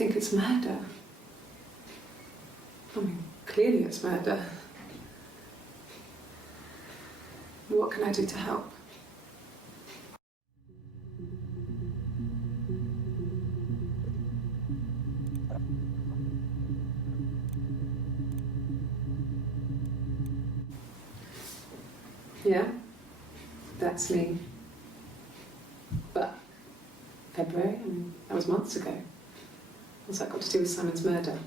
think it's murder. I mean, clearly it's murder. What can I do to help? Yeah, that's me. But February, I mean, that was months ago. What's that got to do with Simon's murder?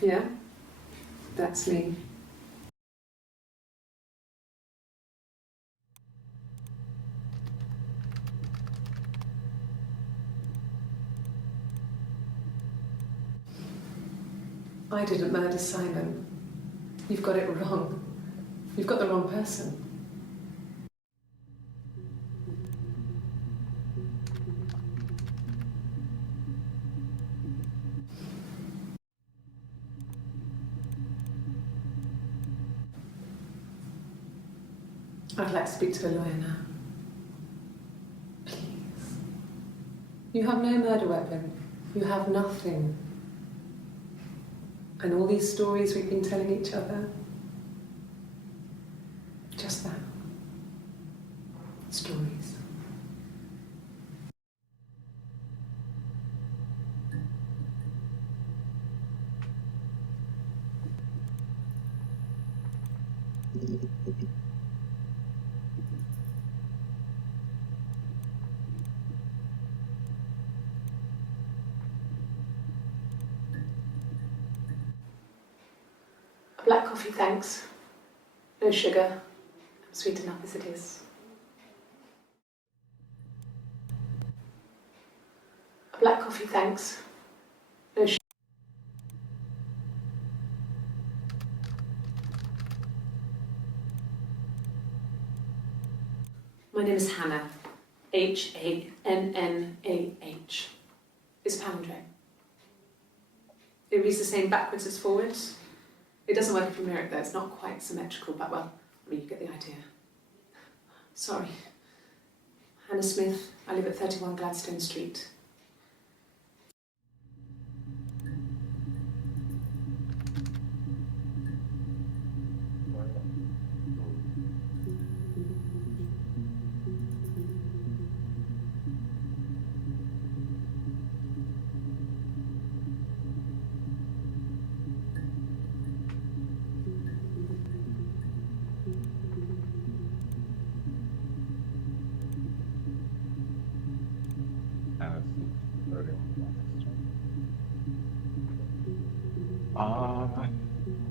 Yeah, that's me. I didn't murder Simon. You've got it wrong. You've got the wrong person. I'd like to speak to a lawyer now. Please. You have no murder weapon. You have nothing. And all these stories we've been telling each other. Just that. Stories. A black coffee, thanks. No sugar. I'm sweet enough as it is. A black coffee, thanks. No sugar. My name is Hannah. H-A-N-N-A-H. It's palindrome. It reads the same backwards as forwards. It doesn't work if you mirror it though, it's not quite symmetrical, but well, I mean, you get the idea. Sorry. Hannah Smith, I live at 31 Gladstone Street.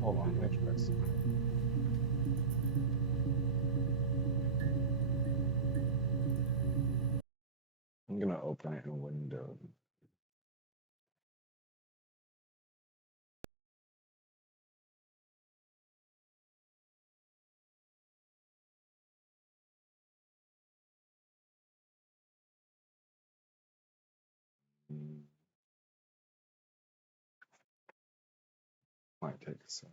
Hold on, let me try this. I'm gonna open it in Windows. Might take a sec.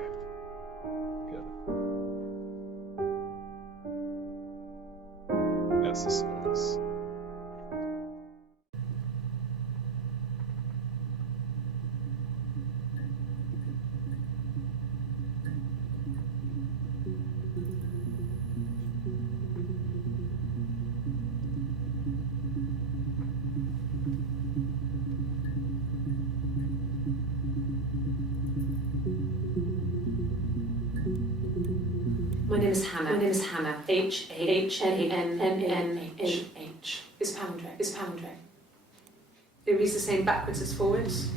Okay. Good. Yes, this is. My name is Hannah. My name is Hannah. H-A-N-N-N-A-H. It's palindrome. It's palindrome. It reads the same backwards as forwards.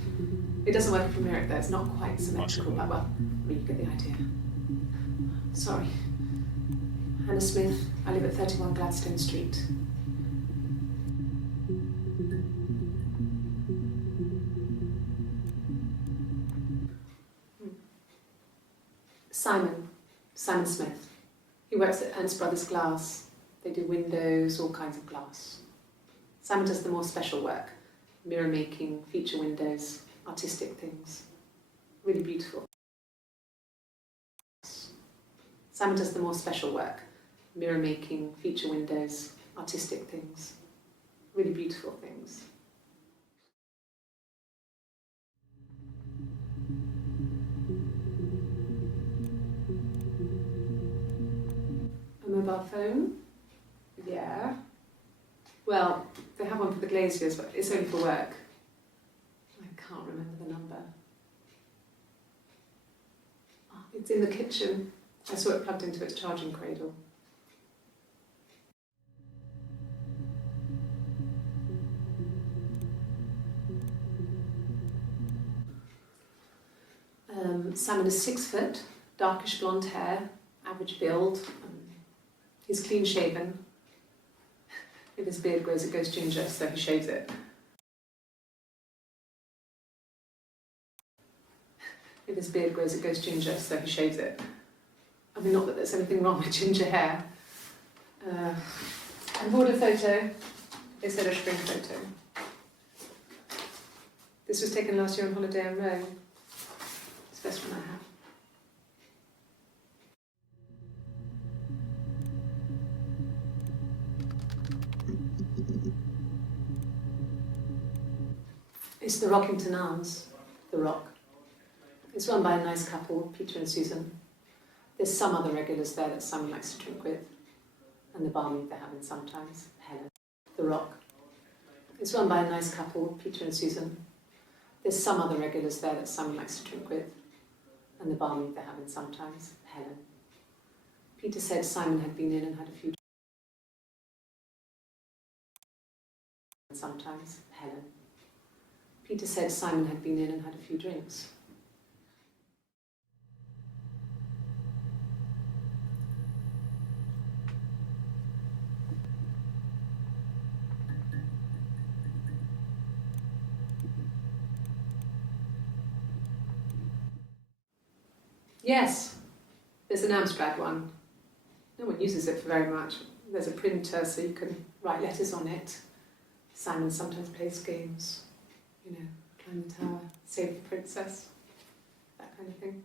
It doesn't work if you mirror it though, it's not quite symmetrical, but well, I mean, you get the idea. Sorry. Hannah Smith, I live at 31 Gladstone Street. Simon Smith. He works at Ernst Brothers Glass. They do windows, all kinds of glass. Simon does the more special work, mirror making, feature windows. artistic things, really beautiful. Simon does the more special work, mirror making, feature windows, artistic things, really beautiful things. A mobile phone? Yeah. Well, they have one for the glaziers, but it's only for work. I can't remember the number. Oh, it's in the kitchen. I saw it plugged into its charging cradle. Simon is 6 foot, darkish blonde hair, average build. He's clean shaven. If his beard grows, it goes ginger, so he shaves it. If his beard grows, it goes ginger, so he shaves it. I mean, not that there's anything wrong with ginger hair. I bought a photo. They said I should bring a photo. This was taken last year on holiday in Rome. It's the best one I have. It's the Rockington Arms, The Rock. It's run by a nice couple, Peter and Susan. There's some other regulars there that Simon likes to drink with, and the barmaid they're having sometimes, Helen. The Rock. It's run by a nice couple, Peter and Susan. There's some other regulars there that Simon likes to drink with, and the barmaid they're having sometimes, Helen. Peter said Simon had been in and had a few. Sometimes, Helen. Peter said Simon had been in and had a few drinks. Yes, there's an Amstrad one. No one uses it for very much. There's a printer so you can write letters on it. Simon sometimes plays games, you know, climb the tower, save the princess, that kind of thing.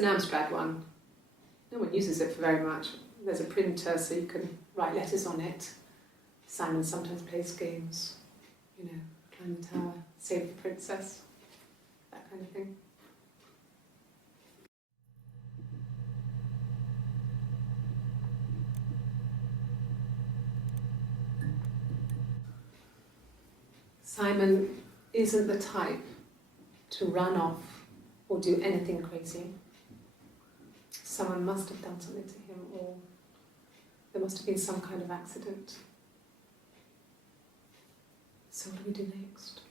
An Amstrad one. No one uses it for very much. There's a printer so you can write letters on it. Simon sometimes plays games, you know, climb the tower, save the princess, that kind of thing. Simon isn't the type to run off or do anything crazy. Someone must have done something to him, or there must have been some kind of accident. So what do we do next?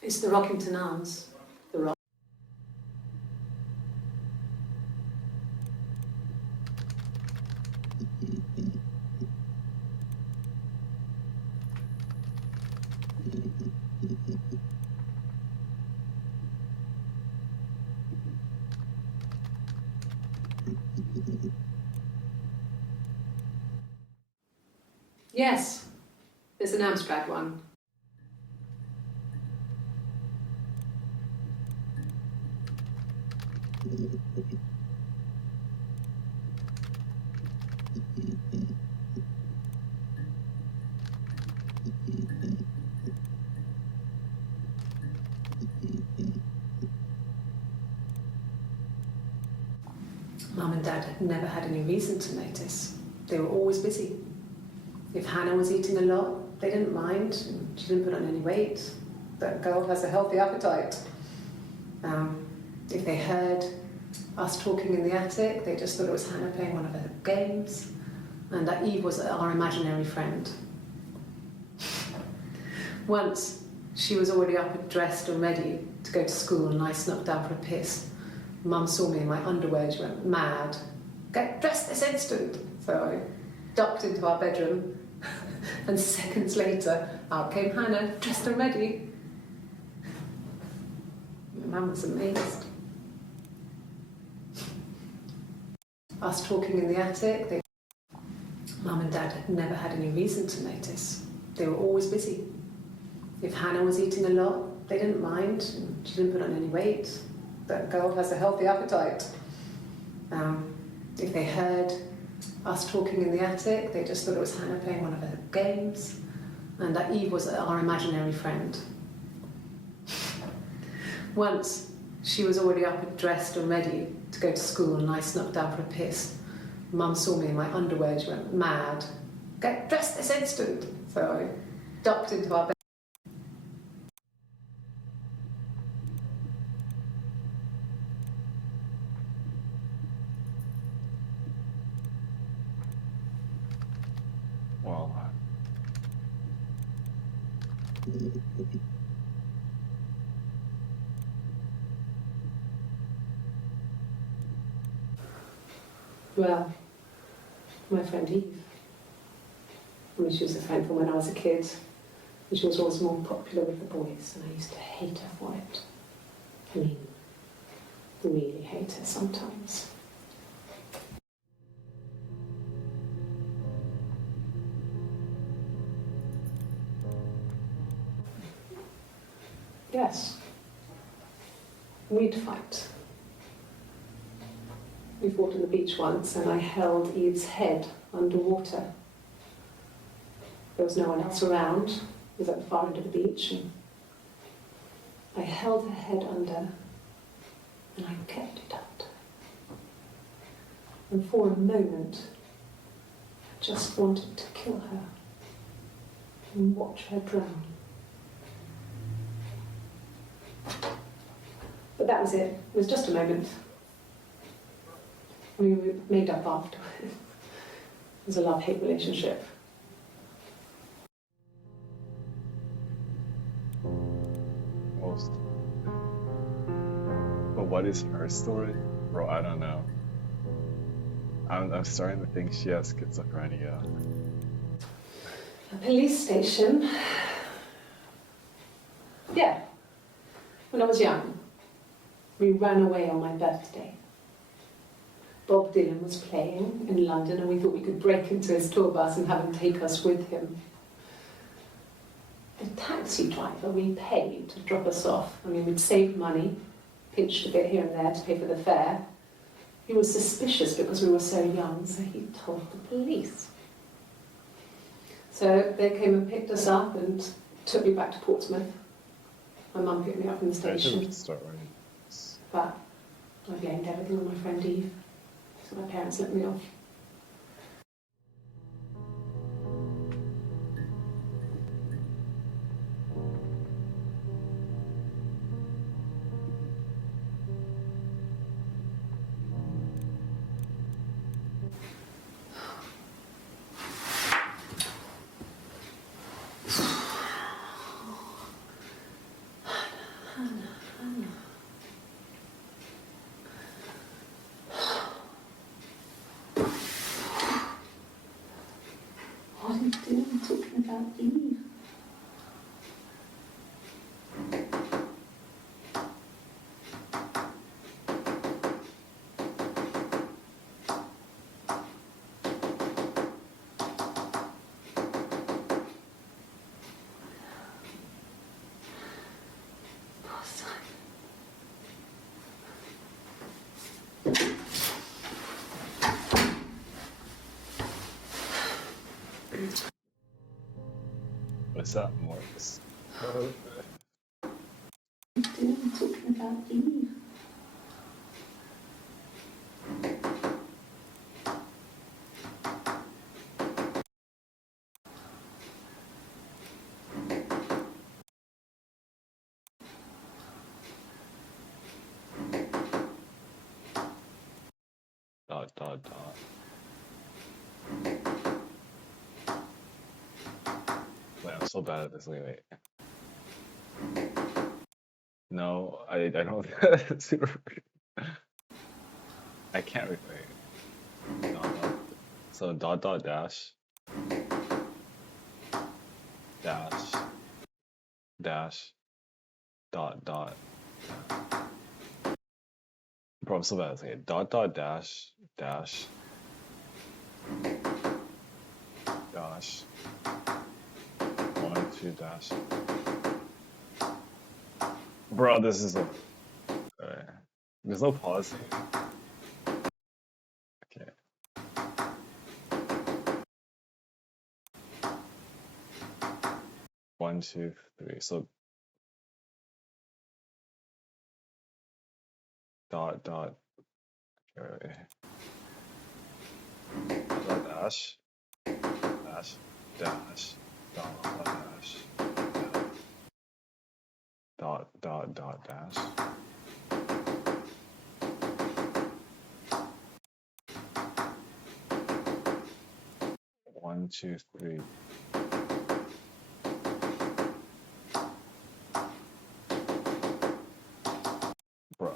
It's the Rockington Arms, The Rock. Yes, there's an Amstrad one. Mum and Dad had never had any reason to notice. They were always busy. If Hannah was eating a lot, they didn't mind. She didn't put on any weight. That girl has a healthy appetite. If they heard us talking in the attic, they just thought it was Hannah playing one of her games. and that Eve was our imaginary friend. Once, she was already up and dressed and ready to go to school, and I snuck down for a piss. Mum saw me in my underwear, she went mad. "Get dressed this instant!" So I ducked into our bedroom, and seconds later, out came Hannah, dressed and ready. Mum was amazed. Us talking in the attic, Mum and Dad had never had any reason to notice. They were always busy. If Hannah was eating a lot, they didn't mind. She didn't put on any weight. That girl has a healthy appetite. If they heard us talking in the attic, they just thought it was Hannah playing one of her games, and that Eve was our imaginary friend. Once, she was already up and dressed and ready to go to school, and I snuck down for a piss. Mum saw me in my underwear, she went mad. "Get dressed this instant!" So I ducked into our bed. Well, Well, my friend Eve. I mean, she was a friend from when I was a kid, and she was always more popular with the boys, and I used to hate her for it. I mean, really hate her sometimes. Yes. We'd fight. We fought on the beach once, and I held Eve's head underwater. There was no one else around. It was at the far end of the beach, and I held her head under, and I kept it under. And for a moment, I just wanted to kill her and watch her drown. But that was it. It was just a moment. We made up after. It was a love-hate relationship. most. But what is her story? Bro, I don't know. I'm starting to think she has schizophrenia. A police station. Yeah. When I was young, we ran away on my birthday. Bob Dylan was playing in London, and we thought we could break into his tour bus and have him take us with him. The taxi driver we paid to drop us off, I mean, we'd saved money, pinched a bit here and there to pay for the fare. He was suspicious because we were so young, so he told the police. So they came and picked us up and took me back to Portsmouth. My mum picked me up from the I think we station, should start writing this. but I blamed everything on my friend Eve. So my parents let me off. What are you doing talking about Eve? Poor Simon. What's that, Morris? What are you doing talking about Eve? Dot. Wait, I'm so bad at this. Wait. No, I don't. I can't wait. No, no. So dot dot dash dash dash dot dot. Bro, I'm so bad at this. Dot dot dash dash dash 1 2 dash. Bro, this is a. There's no pause here. Okay. One, two, three. So dot dot. Okay, wait. Dot dash dash dash dot dash dot dash. One, two, three. Bro.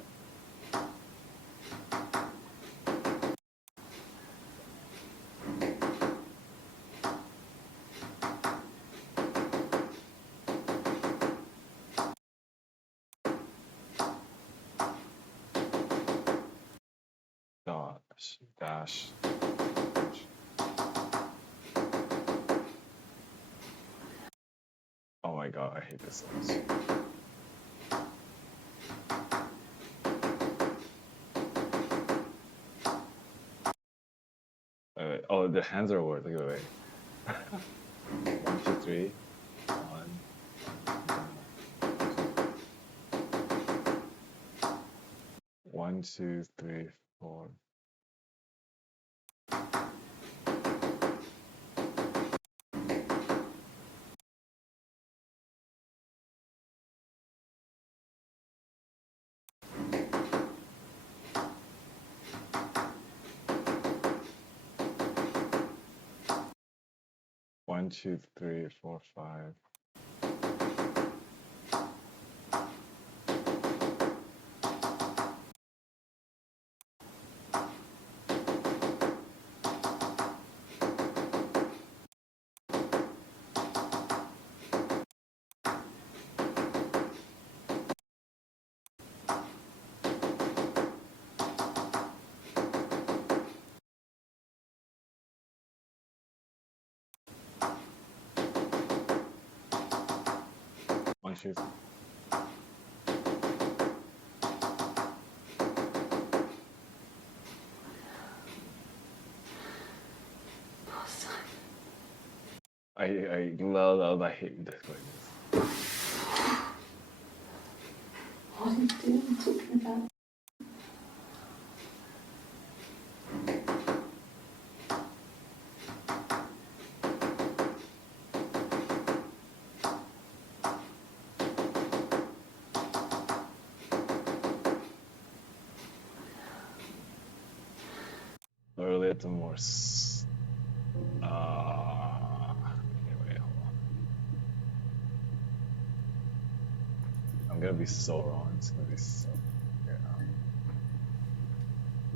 Dash dash. Oh my god, I hate this so much. Wait. Oh, the hands are worth. Look at wait. 1 2 3 1 1 2 3 4. One, two, three, four, five. One, two, three. I love I hate this like this. What are you doing? Talking about? Earlier to more. Okay, wait, hold on. I'm gonna be so wrong. It's gonna be so. Okay,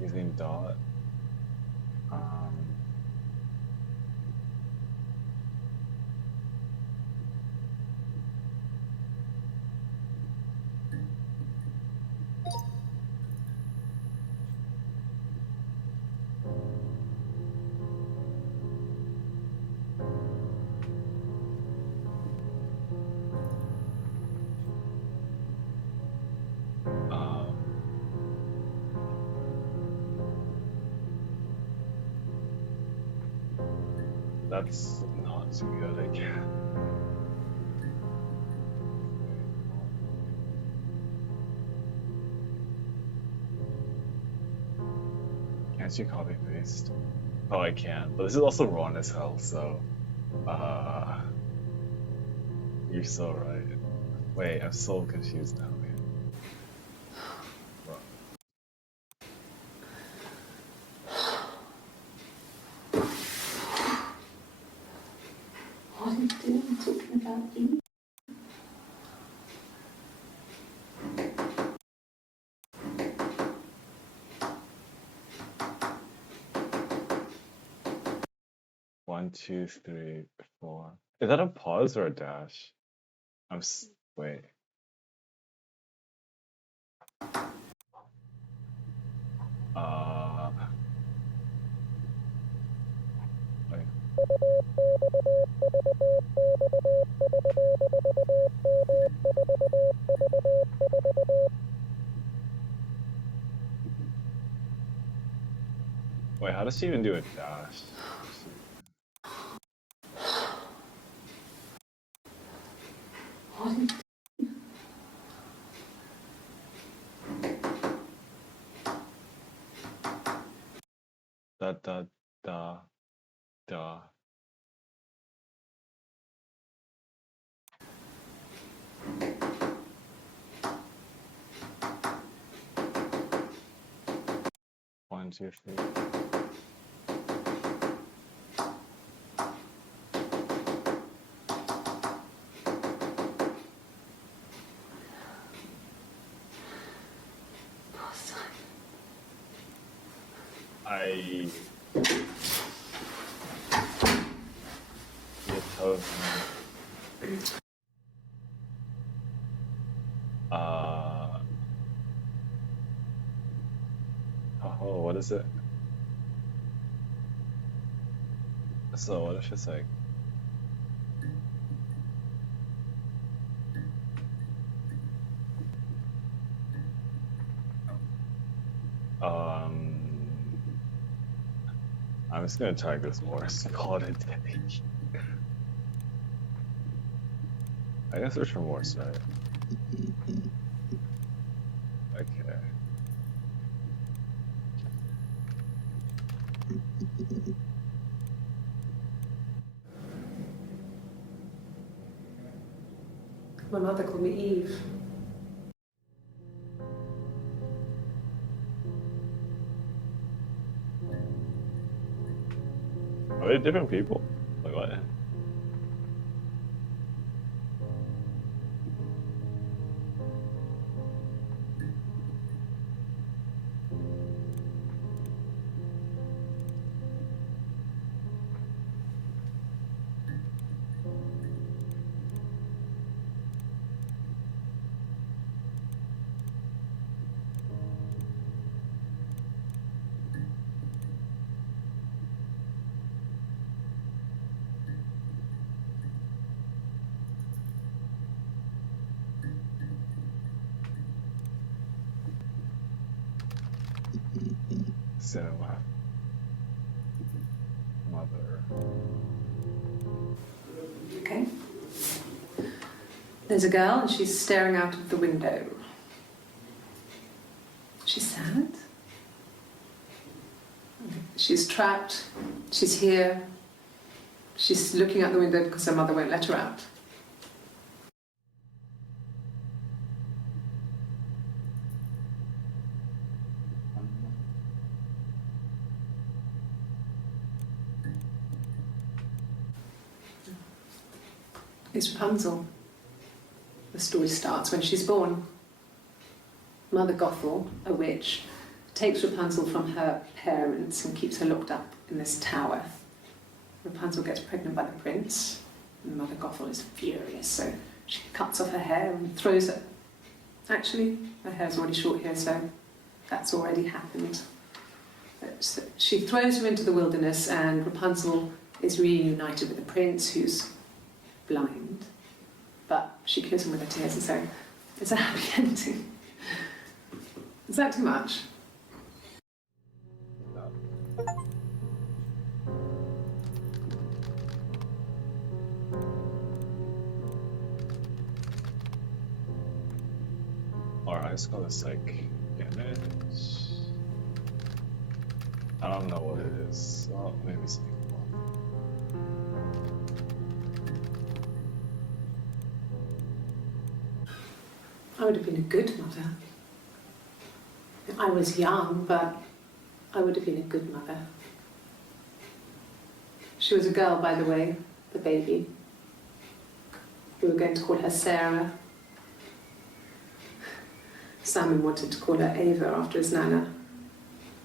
using dot. That's not too good, I guess. Can't you copy paste? Oh, I can, but this is also wrong as hell, so. You're so right. Wait, I'm so confused now, man. What are you doing? I'm talking about you. One, two, three, four. Is that a pause or a dash? Wait. Wait. Wait, how does she even do a dash? Da da da da. One, two, three. I get told. Oh, what is it? So what if it's like I'm just gonna try this Morse. Call it a day. I guess search for Morse, right? Okay. My mother called me Eve. Are they different people? Like what? Cinema. Mother. Okay. There's a girl and she's staring out of the window. She's sad. She's trapped. She's here. She's looking out the window because her mother won't let her out. It's Rapunzel. The story starts when she's born. Mother Gothel, a witch, takes Rapunzel from her parents and keeps her locked up in this tower. Rapunzel gets pregnant by the prince, and Mother Gothel is furious, so she cuts off her hair and throws it. Actually, her hair's already short here, so that's already happened. So she throws her into the wilderness, and Rapunzel is reunited with the prince, who's blind, but she kills him with her tears, and so it's a happy ending. Is that too much? Alright, let's call this like image. I don't know what it is. Oh, maybe it's I would have been a good mother. I was young, but I would have been a good mother. She was a girl, by the way, the baby. We were going to call her Sarah. Simon wanted to call her Ava after his nana,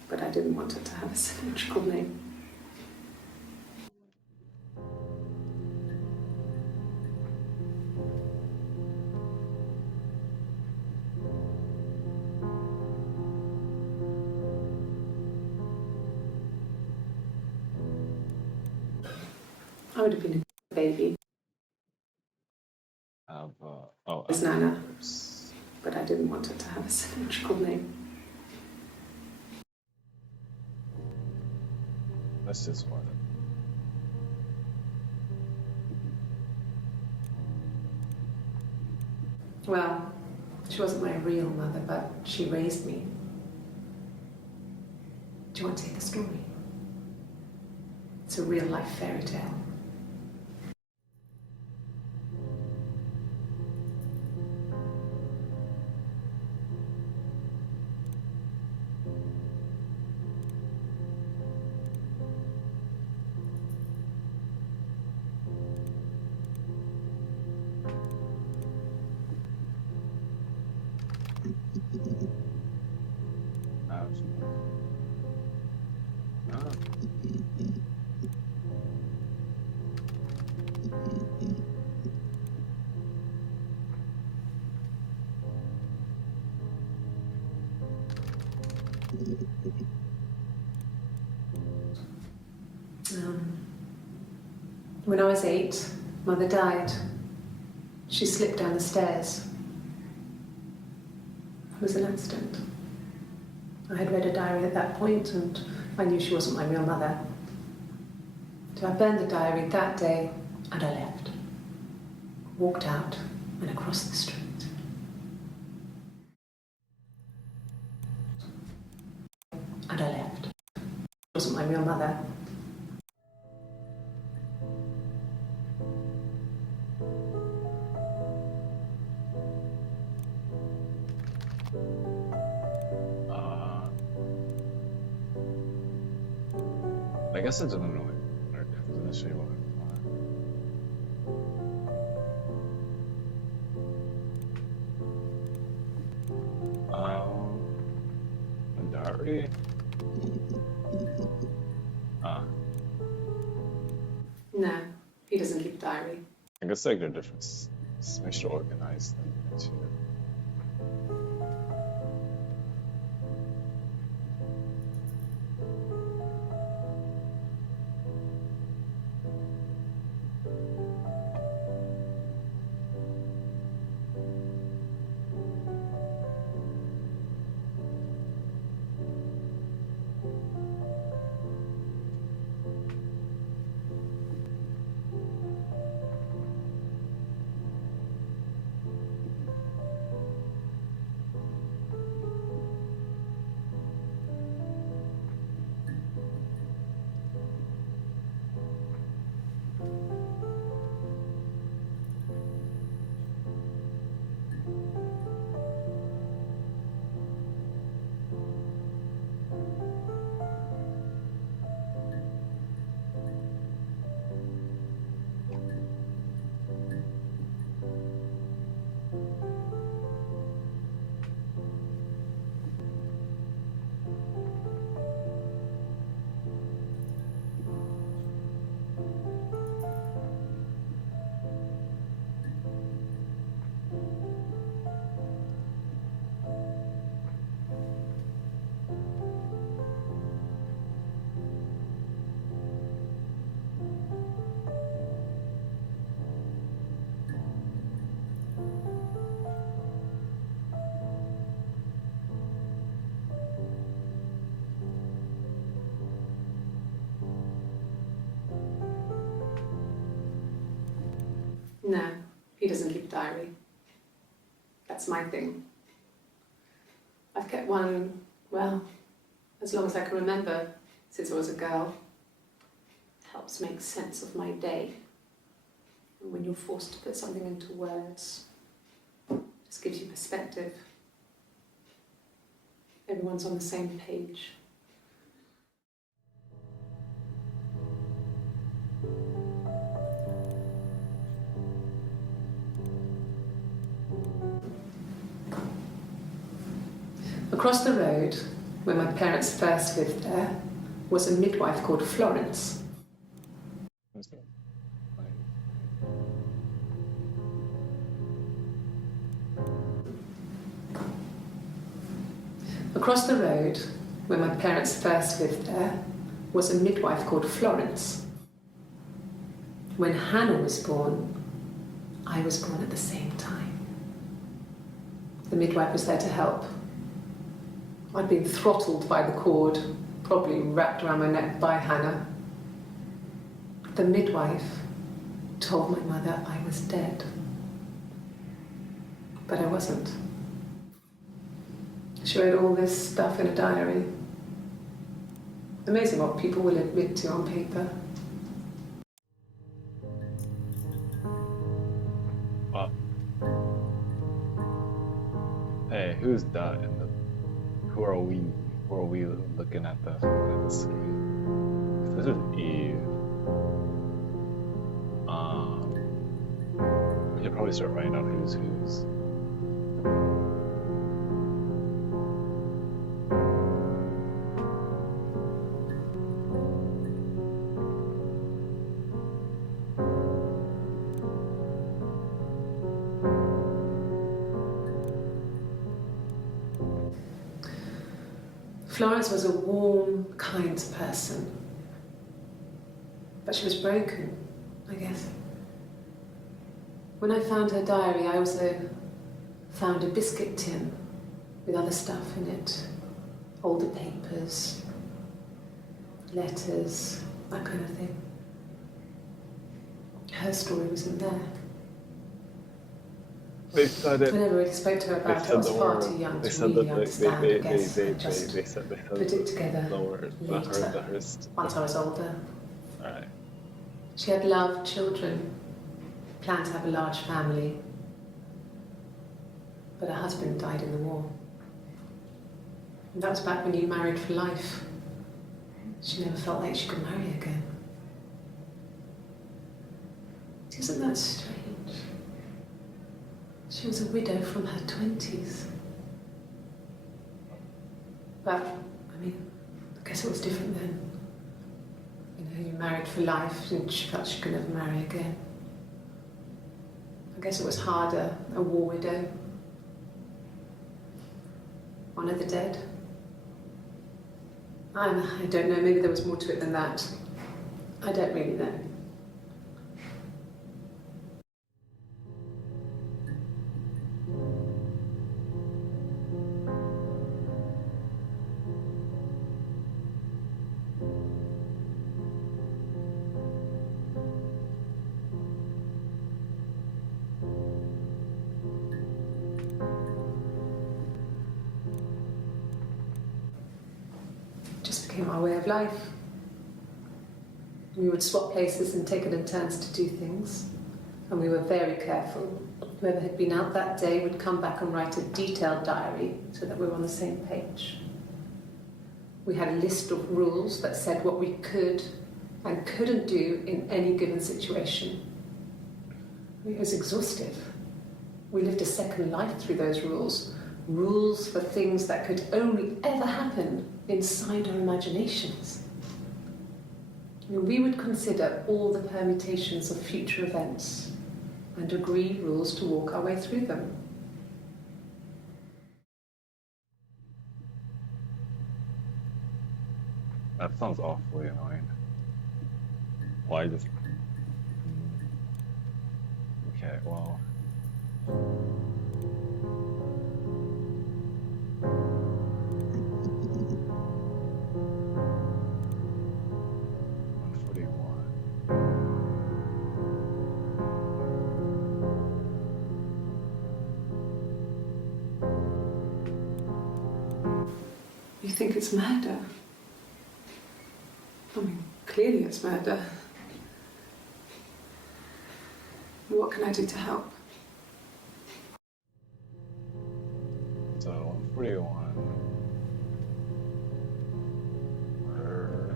but I didn't want her to have a symmetrical name. I would have been a baby, his nana, but I didn't want her to have a symmetrical name. That's just one. Well, she wasn't my real mother, but she raised me. Do you want to hear the story? It's a real life fairy tale. When I was 8, Mother died. She slipped down the stairs. It was an accident. I had read a diary at that point and I knew she wasn't my real mother. So I burned the diary that day and I left. Walked out and across the street. And I left. She wasn't my real mother. I guess it doesn't really work. It doesn't necessarily work. A diary? No, he doesn't keep a diary. I guess like they're different. Make sure organized and shit. No, he doesn't keep a diary. That's my thing. I've kept one, well, as long as I can remember, since I was a girl. Helps make sense of my day. And when you're forced to put something into words, it just gives you perspective. Everyone's on the same page. Across the road, where my parents first lived there, was a midwife called Florence. Who's that? Across the road, where my parents first lived there, was a midwife called Florence. When Hannah was born, I was born at the same time. The midwife was there to help. I'd been throttled by the cord, probably wrapped around my neck by Hannah. The midwife told my mother I was dead, but I wasn't. She wrote all this stuff in a diary. Amazing what people will admit to on paper. Wow. Hey, who's that in the? Who are we? Who are we looking at the screen? This is Eve. We should probably start writing out who's who's. Florence was a warm, kind person, but she was broken, I guess. When I found her diary, I also found a biscuit tin with other stuff in it, older papers, letters, that kind of thing. Her story wasn't there. They said I it. never really spoke to her They about it. I said was the far word. too young They to said really that understand, I guess. I just they said put it together the word. The later, hers. once I was older. Alright. She had loved children, planned to have a large family, but her husband died in the war. And that was back when you married for life. She never felt like she could marry again. Isn't that strange? She was a widow from her 20s. But, I mean, I guess it was different then. You know, you married for life and she felt she could never marry again. I guess it was harder, a war widow. One of the dead. I don't know, maybe there was more to it than that. I don't really know. Just became our way of life. We would swap places and take it in turns to do things. And we were very careful. Whoever had been out that day would come back and write a detailed diary so that we were on the same page. We had a list of rules that said what we could and couldn't do in any given situation. It was exhaustive. We lived a second life through those rules. Rules for things that could only ever happen inside our imaginations. We would consider all the permutations of future events and agree rules to walk our way through them. That sounds awfully annoying. Why just... Okay, well... You think it's murder? I mean, clearly it's murder. What can I do to help? So, 141. Murder.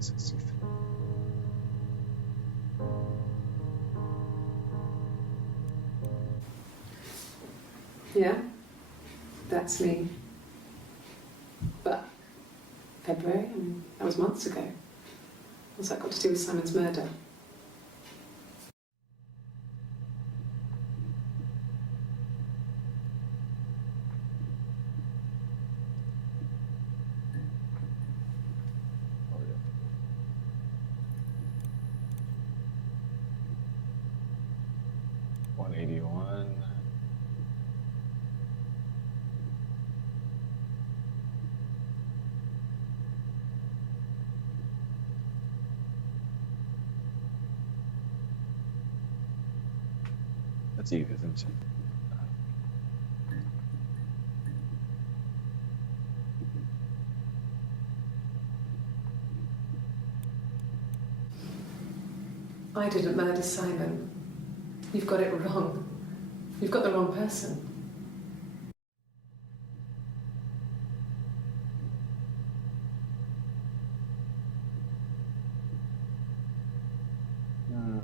63. Yeah, that's me. But February, I mean, that was months ago. What's that got to do with Simon's murder? Oh, yeah. $181. That's Eve, isn't it? I didn't murder Simon. You've got it wrong. You've got the wrong person. Hmm.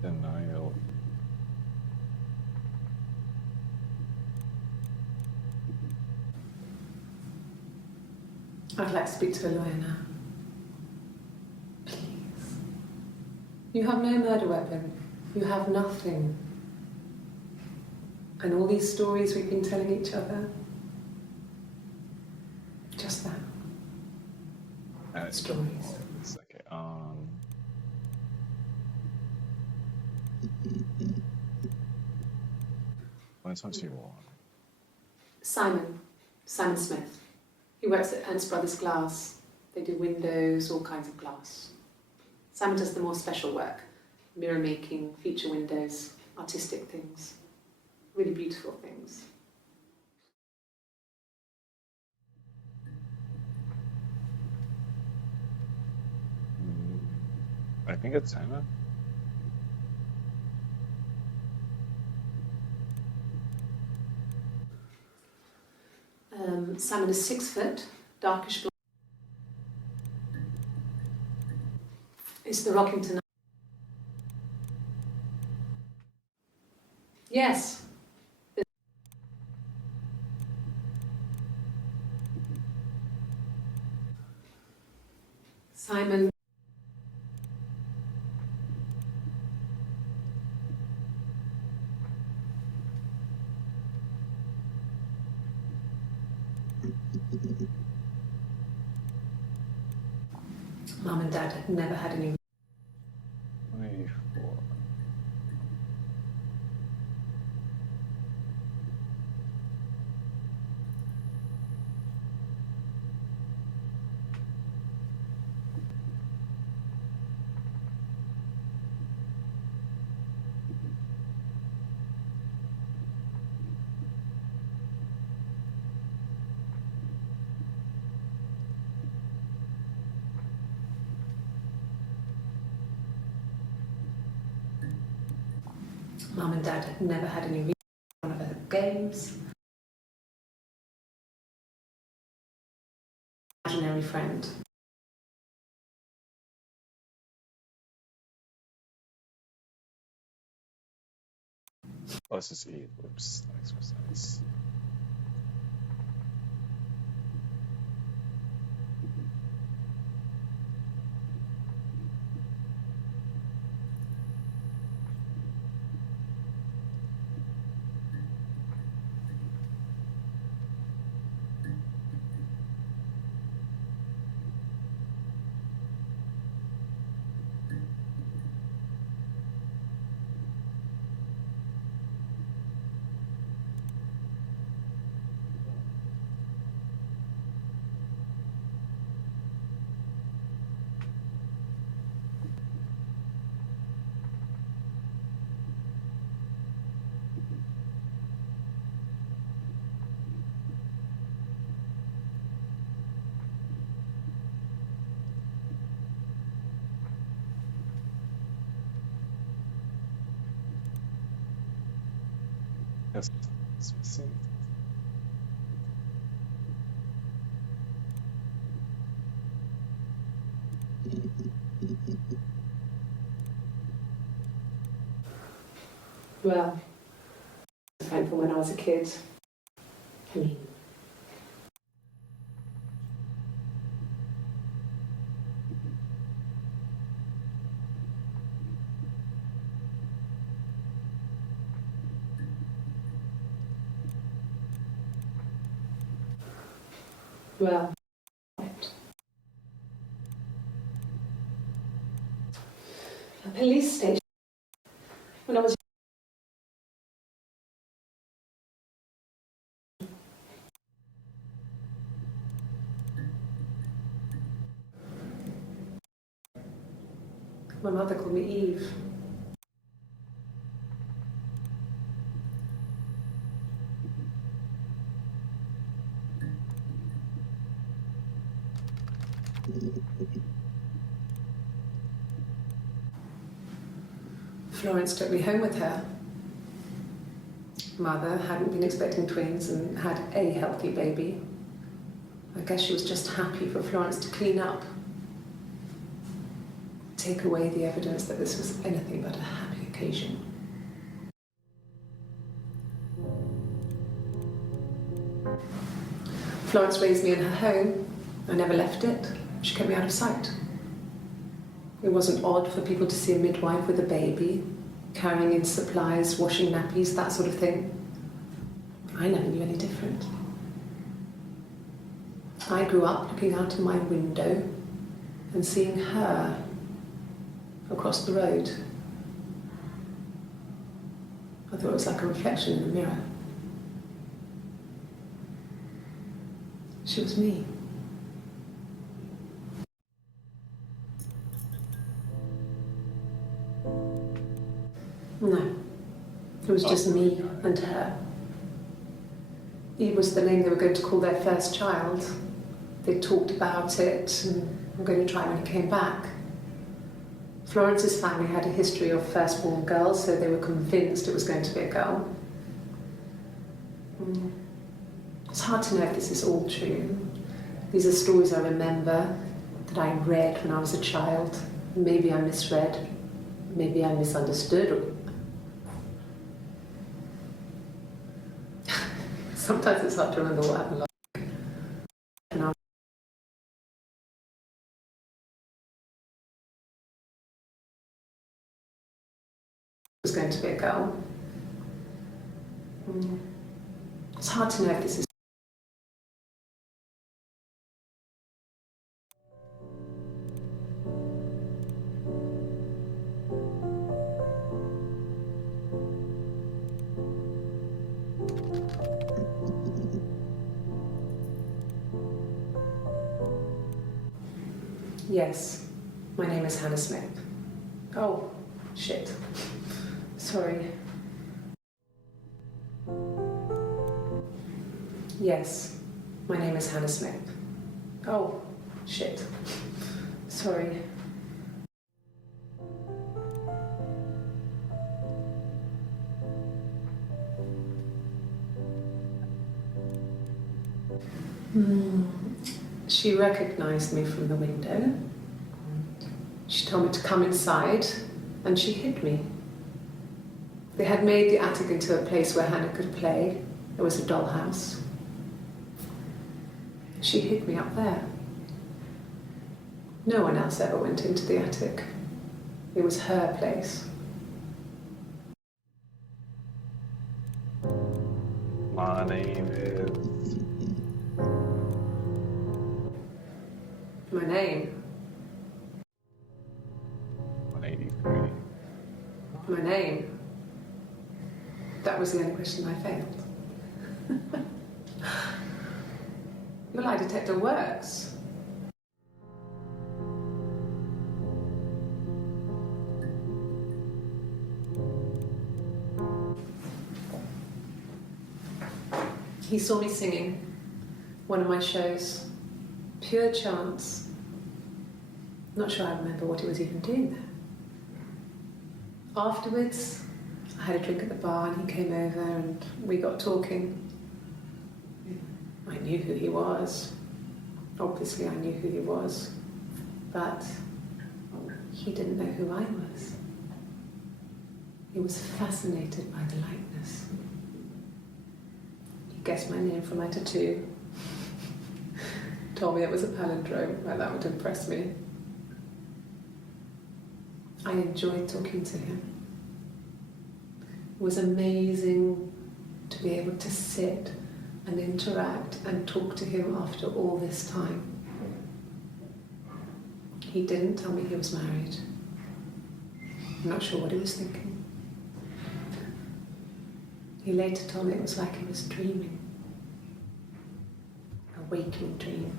Denial. I'd like to speak to a lawyer now. Please. You have no murder weapon. You have nothing. And all these stories we've been telling each other. Just that. Stories. It's okay. What's what you want? Simon Smith. He works at Ernst Brothers Glass. They do windows, all kinds of glass. Simon does the more special work, mirror making, feature windows, artistic things, really beautiful things. I think it's Simon. Simon is 6 foot, darkish blonde. It's the Rockington. Yes. Simon. Mum and Dad had never had any. 24. Mum and Dad had never had any one of her games. Imaginary friend. Oh, this is Eve. Whoops. That makes more sense. Yes, it's missing. Well, a friend from when I was a kid. Helene. Well, right. A police station. When I was my mother called me Eve. Florence took me home with her. Mother hadn't been expecting twins and had a healthy baby. I guess she was just happy for Florence to clean up. Take away the evidence that this was anything but a happy occasion. Florence raised me in her home. I never left it. She kept me out of sight. It wasn't odd for people to see a midwife with a baby, carrying in supplies, washing nappies, that sort of thing. I never knew any different. I grew up looking out of my window and seeing her across the road. I thought it was like a reflection in the mirror. She was me. No, it was just me and her. Eve was the name they were going to call their first child. They talked about it and were going to try when he came back. Florence's family had a history of firstborn girls, so they were convinced it was going to be a girl. It's hard to know if this is all true. These are stories I remember, that I read when I was a child. Maybe I misread, maybe I misunderstood. Sometimes it's hard to remember what happened. Was going to be a girl. It's hard to know if this is. Yes, my name is Hannah Smith. Oh, shit. Sorry. Yes, my name is Hannah Smith. Oh, shit. Sorry. She recognized me from the window. She told me to come inside, and she hid me. They had made the attic into a place where Hannah could play. There was a dollhouse. She hid me up there. No one else ever went into the attic. It was her place. My name is... My name? 183. My name? That was the only question I failed. Your lie detector works. He saw me singing one of my shows. Pure chance. Not sure I remember what he was even doing there. Afterwards, I had a drink at the bar and he came over and we got talking. I knew who he was. Obviously I knew who he was. But He didn't know who I was. He was fascinated by the likeness. He guessed my name from my tattoo. Told me it was a palindrome, like that would impress me. I enjoyed talking to him. It was amazing to be able to sit and interact and talk to him after all this time. He didn't tell me he was married. I'm not sure what he was thinking. He later told me it was like he was dreaming. A waking dream.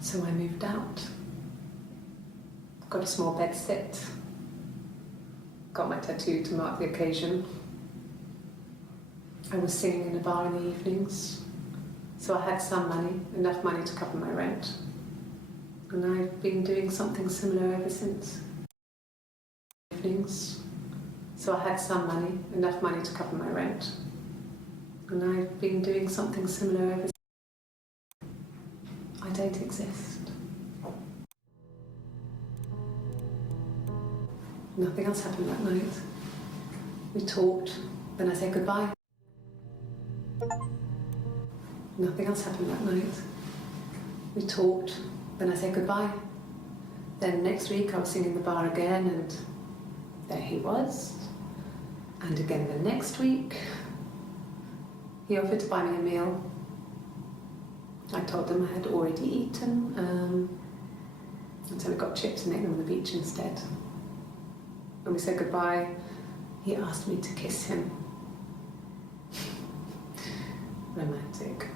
So I moved out. Got a small bed sit. Got my tattoo to mark the occasion. I was singing in a bar in the evenings, so I had some money, enough money to cover my rent. And I've been doing something similar ever since. Evenings, so I had some money, enough money to cover my rent. And I've been doing something similar ever since. I don't exist. Nothing else happened that night. We talked, then I said goodbye. Nothing else happened that night. We talked, then I said goodbye. Then next week I was singing in the bar again, and there he was. And again the next week, he offered to buy me a meal. I told him I had already eaten, and so we got chips and ate them on the beach instead. When we said goodbye, he asked me to kiss him. Romantic.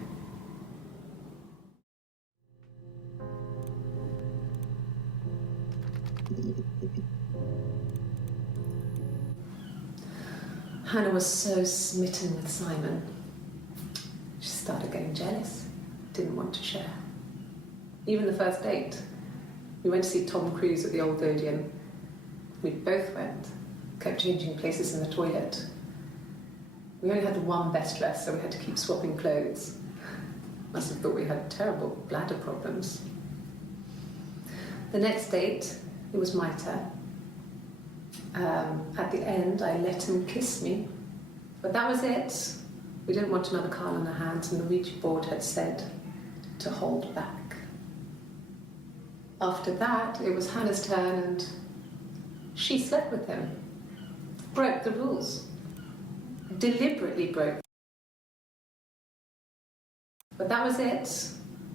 Hannah was so smitten with Simon. She started getting jealous, didn't want to share. Even the first date, we went to see Tom Cruise at the Old Odeon. We both went, kept changing places in the toilet. We only had the one best dress, so we had to keep swapping clothes. Must have thought we had terrible bladder problems. The next date, it was my turn. At the end, I let him kiss me, but that was it. We didn't want another card on our hands, and the Ouija board had said to hold back. After that, it was Hannah's turn, and she slept with him. Broke the rules. Deliberately broke. But that was it.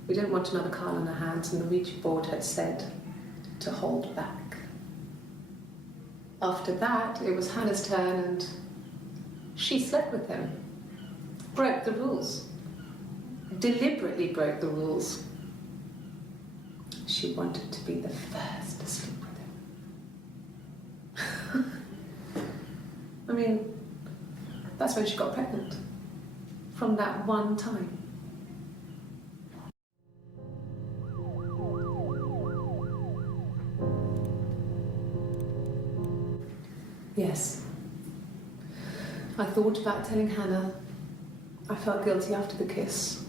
We didn't want another card on our hands, and the Ouija board had said to hold back. After that, it was Hannah's turn, and she slept with him. Broke the rules. Deliberately broke the rules. She wanted to be the first to sleep with him. I mean, that's when she got pregnant. From that one time. Yes. I thought about telling Hannah. I felt guilty after the kiss.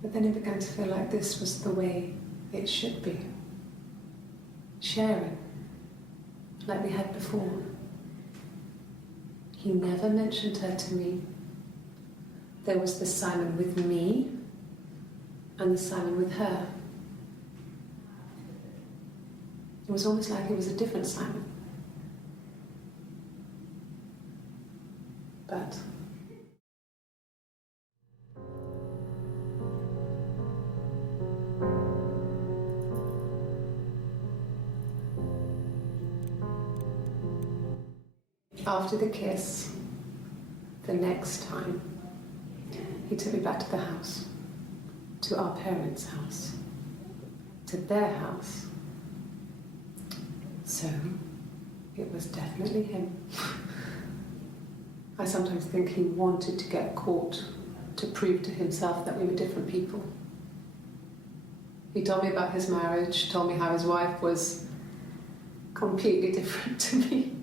But then it began to feel like this was the way it should be. Sharing, like we had before. He never mentioned her to me. There was the Simon with me and the Simon with her. It was almost like it was a different Simon. But after the kiss, the next time, he took me back to the house, to our parents' house, to their house. So, it was definitely him. I sometimes think he wanted to get caught to prove to himself that we were different people. He told me about his marriage, told me how his wife was completely different to me.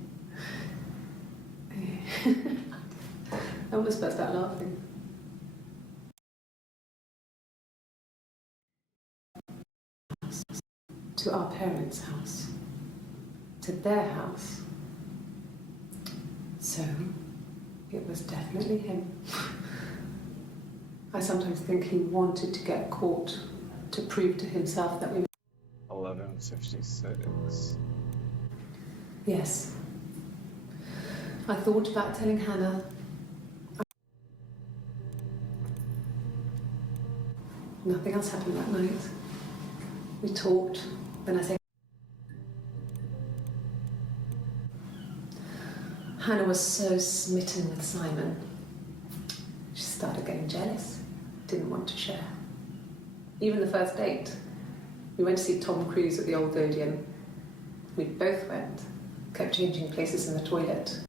I almost burst out laughing. To our parents' house, to their house. So, it was definitely him. I sometimes think he wanted to get caught to prove to himself that we... 11:56. Yes. I thought about telling Hannah. Nothing else happened that night. We talked, then I said... Hannah was so smitten with Simon. She started getting jealous, didn't want to share. Even the first date, we went to see Tom Cruise at the Old Odeon. We both went, kept changing places in the toilet.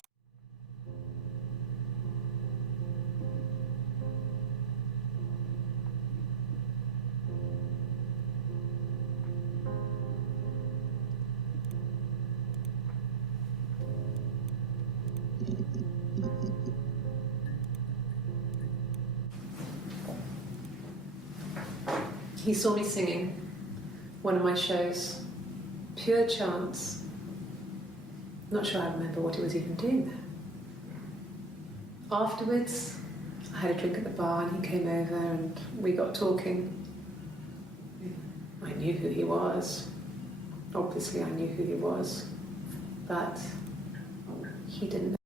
He saw me singing one of my shows, pure chance. Not sure I remember what he was even doing there. Afterwards, I had a drink at the bar and he came over and we got talking. I knew who he was. Obviously, I knew who he was, but he didn't know.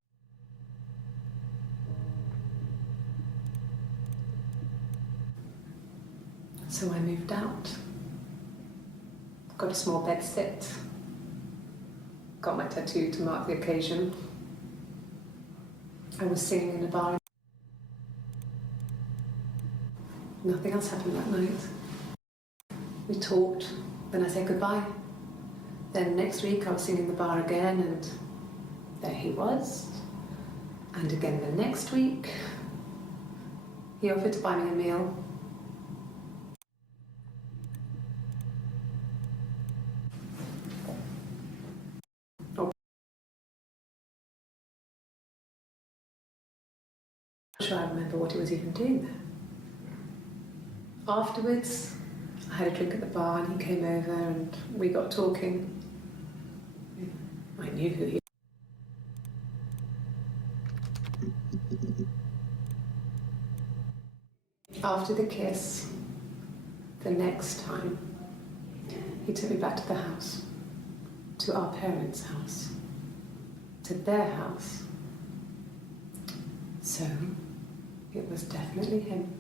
So I moved out. Got a small bed sit. Got my tattoo to mark the occasion. I was singing in a bar. Nothing else happened that night. We talked, then I said goodbye. Then next week I was singing in the bar again and there he was. And again the next week, he offered to buy me a meal. I'm not sure I remember what he was even doing there. Afterwards, I had a drink at the bar and he came over and we got talking. I knew who he was. After the kiss, the next time, he took me back to the house, to our parents' house, to their house. So, it was definitely him.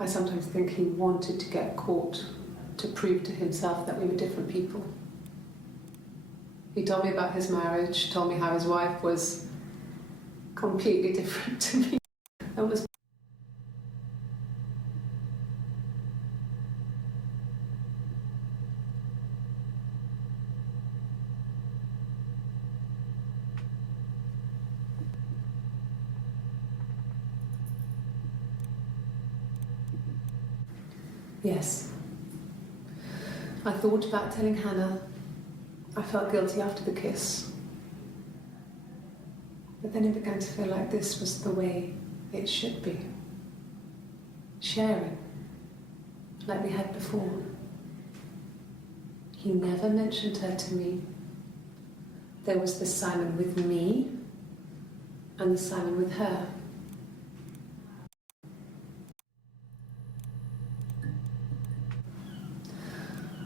I sometimes think he wanted to get caught to prove to himself that we were different people. He told me about his marriage, told me how his wife was completely different to me. I was... Yes. I thought about telling Hannah. I felt guilty after the kiss. But then it began to feel like this was the way it should be. Sharing, like we had before. He never mentioned her to me. There was the Simon with me and the Simon with her.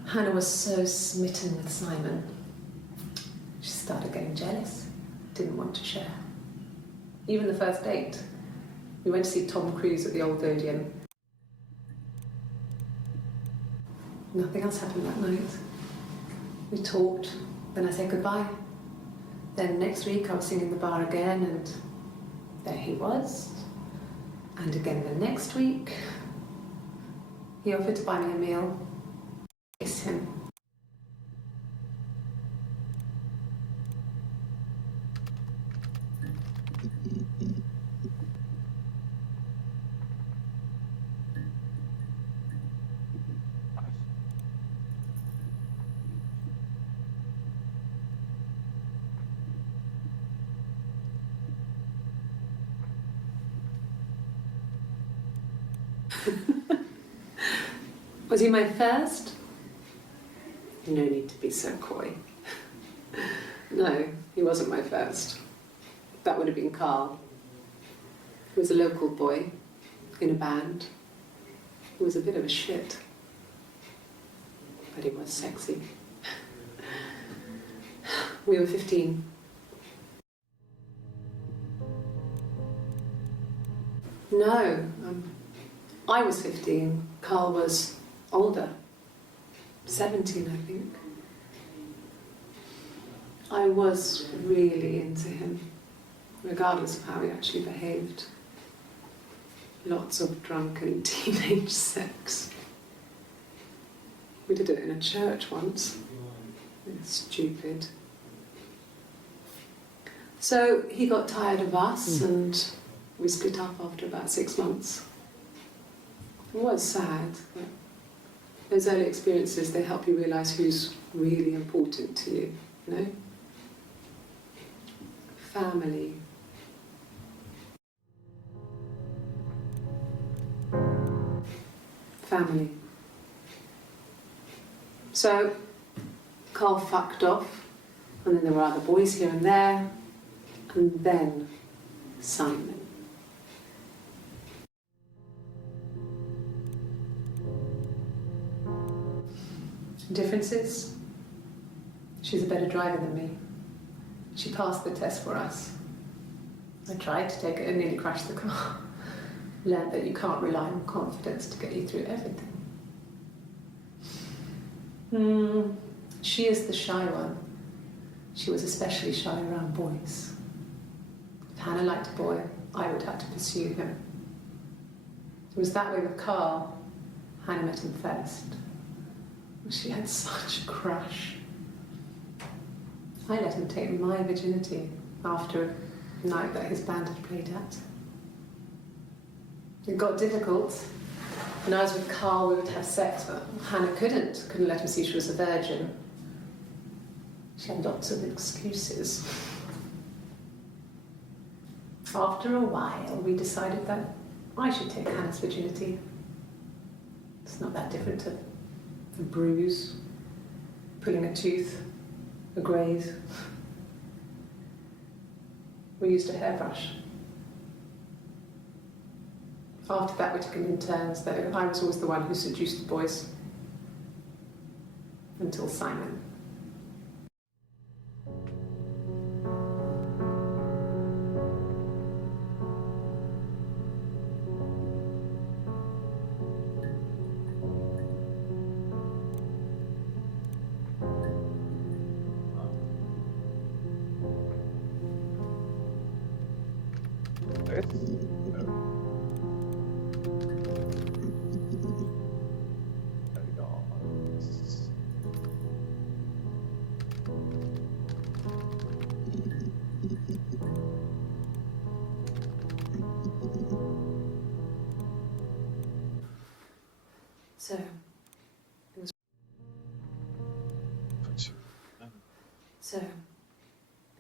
Hannah was so smitten with Simon. She started getting jealous, didn't want to share. Even the first date, we went to see Tom Cruise at the Old Odeon. Nothing else happened that night. We talked, then I said goodbye. Then next week I was singing in the bar again and there he was. And again the next week, he offered to buy me a meal. Kiss him. Was he my first? No need to be so coy. No, he wasn't my first. That would have been Carl. He was a local boy in a band. He was a bit of a shit. But he was sexy. We were 15. No, I was 15. Carl was older. 17, I think. I was really into him, regardless of how he actually behaved. Lots of drunken teenage sex. We did it in a church once. It's stupid. So he got tired of us and we split up after about 6 months. It was sad, but those early experiences, they help you realise who's really important to you, you know? Family. Family. So, Carl fucked off, and then there were other boys here and there, and then Simon. Differences? She's a better driver than me. She passed the test for us. I tried to take it and nearly crashed the car. Learned that you can't rely on confidence to get you through everything. She is the shy one. She was especially shy around boys. If Hannah liked a boy, I would have to pursue him. It was that way with Carl. Hannah met him first. She had such a crush. I let him take my virginity after a night that his band had played at. It got difficult. When I was with Carl, we would have sex, but Hannah couldn't let him see she was a virgin. She had lots of excuses. After a while, we decided that I should take Hannah's virginity. It's not that different to a bruise, pulling a tooth, a graze. We used a hairbrush. After that, we took it in turns, though. I was always the one who seduced the boys. Until Simon.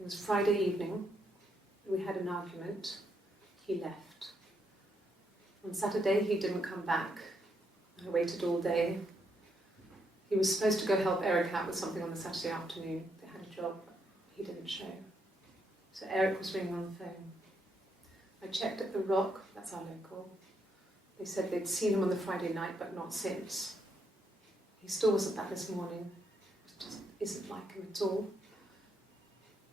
It was Friday evening. We had an argument. He left. On Saturday, he didn't come back. I waited all day. He was supposed to go help Eric out with something on the Saturday afternoon. They had a job. He didn't show. So Eric was ringing on the phone. I checked at the Rock, that's our local. They said they'd seen him on the Friday night, but not since. He still wasn't back this morning. It just isn't like him at all.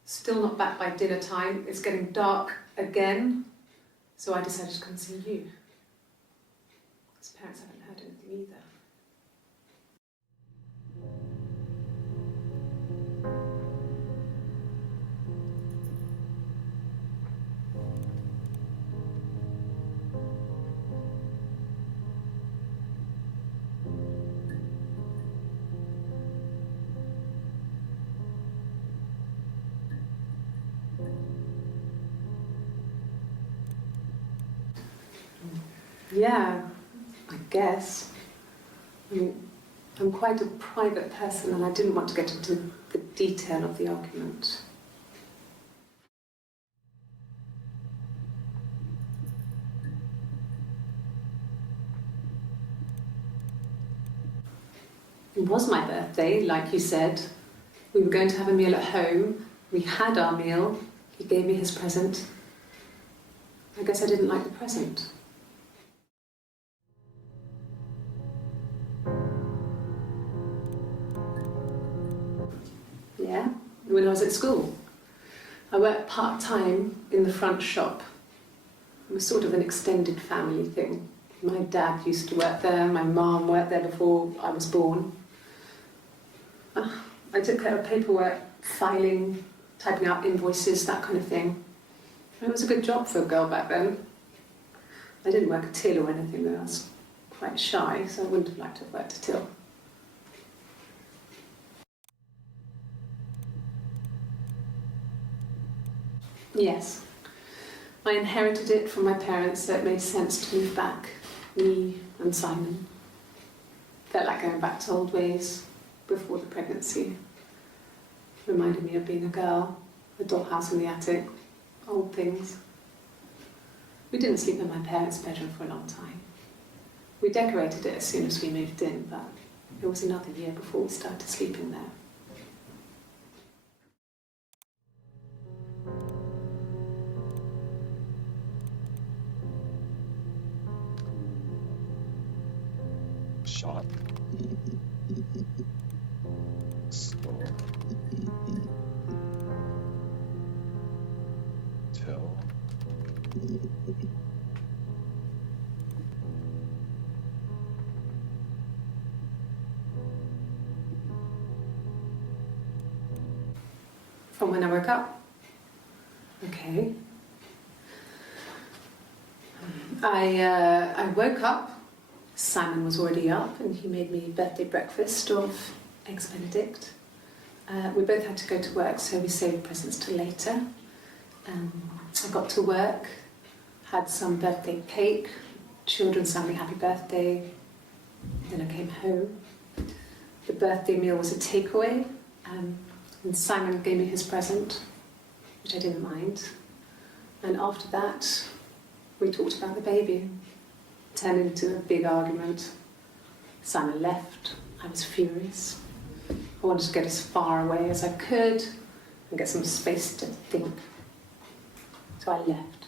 Still not back by dinner time. It's getting dark again. So I decided to come and see you. His parents haven't heard anything either. Yeah, I guess. I mean, I'm quite a private person and I didn't want to get into the detail of the argument. It was my birthday, like you said. We were going to have a meal at home. We had our meal. He gave me his present. I guess I didn't like the present. Yeah, when I was at school. I worked part-time in the front shop. It was sort of an extended family thing. My dad used to work there, my mum worked there before I was born. I took care of paperwork, filing, typing out invoices, that kind of thing. It was a good job for a girl back then. I didn't work a till or anything though. I was quite shy, so I wouldn't have liked to have worked a till. Yes. I inherited it from my parents, so it made sense to move back, me and Simon. Felt like going back to old ways before the pregnancy. Reminded me of being a girl, a dollhouse in the attic, old things. We didn't sleep in my parents' bedroom for a long time. We decorated it as soon as we moved in, but it was another year before we started sleeping there. Shot. Slow. Till. From when I woke up. Okay. I woke up. Simon was already up and he made me birthday breakfast of eggs Benedict. We both had to go to work, so we saved presents till later. I got to work, had some birthday cake, children sang me happy birthday, then I came home. The birthday meal was a takeaway, and Simon gave me his present, which I didn't mind. And after that, we talked about the baby. Turned into a big argument. Simon left. I was furious. I wanted to get as far away as I could and get some space to think. So I left.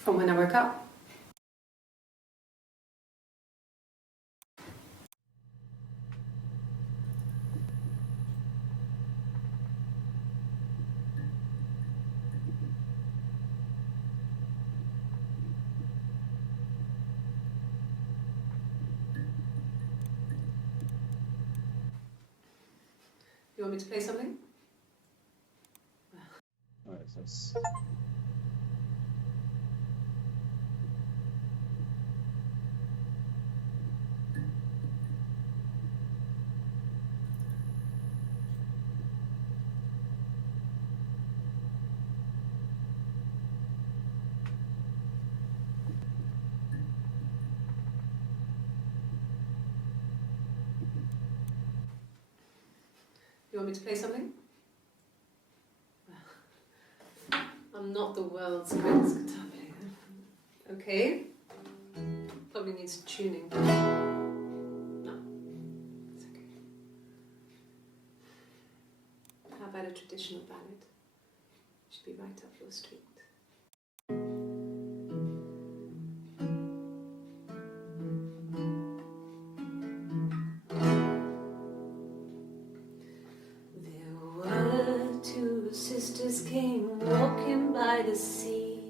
From when I woke up. You want me to play something? Alright, so it's... You want me to play something? I'm not the world's greatest guitar player. Okay. Probably needs tuning. No, it's okay. How about a traditional ballad? Should be right up your street. Sisters came walking by the sea.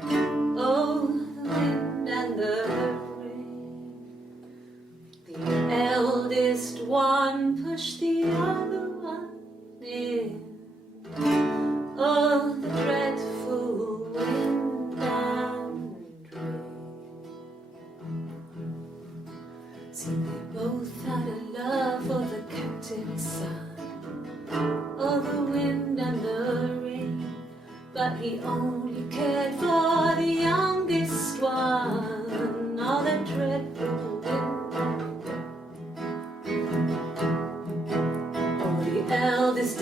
Oh, the wind and the rain. The eldest one pushed the other one in. Oh, the dreadful wind and rain. See, they both had a love for the captain's son. Oh, the wind and the rain, but he only cared for the youngest one. Oh, the dreadful wind and rain. Oh, the eldest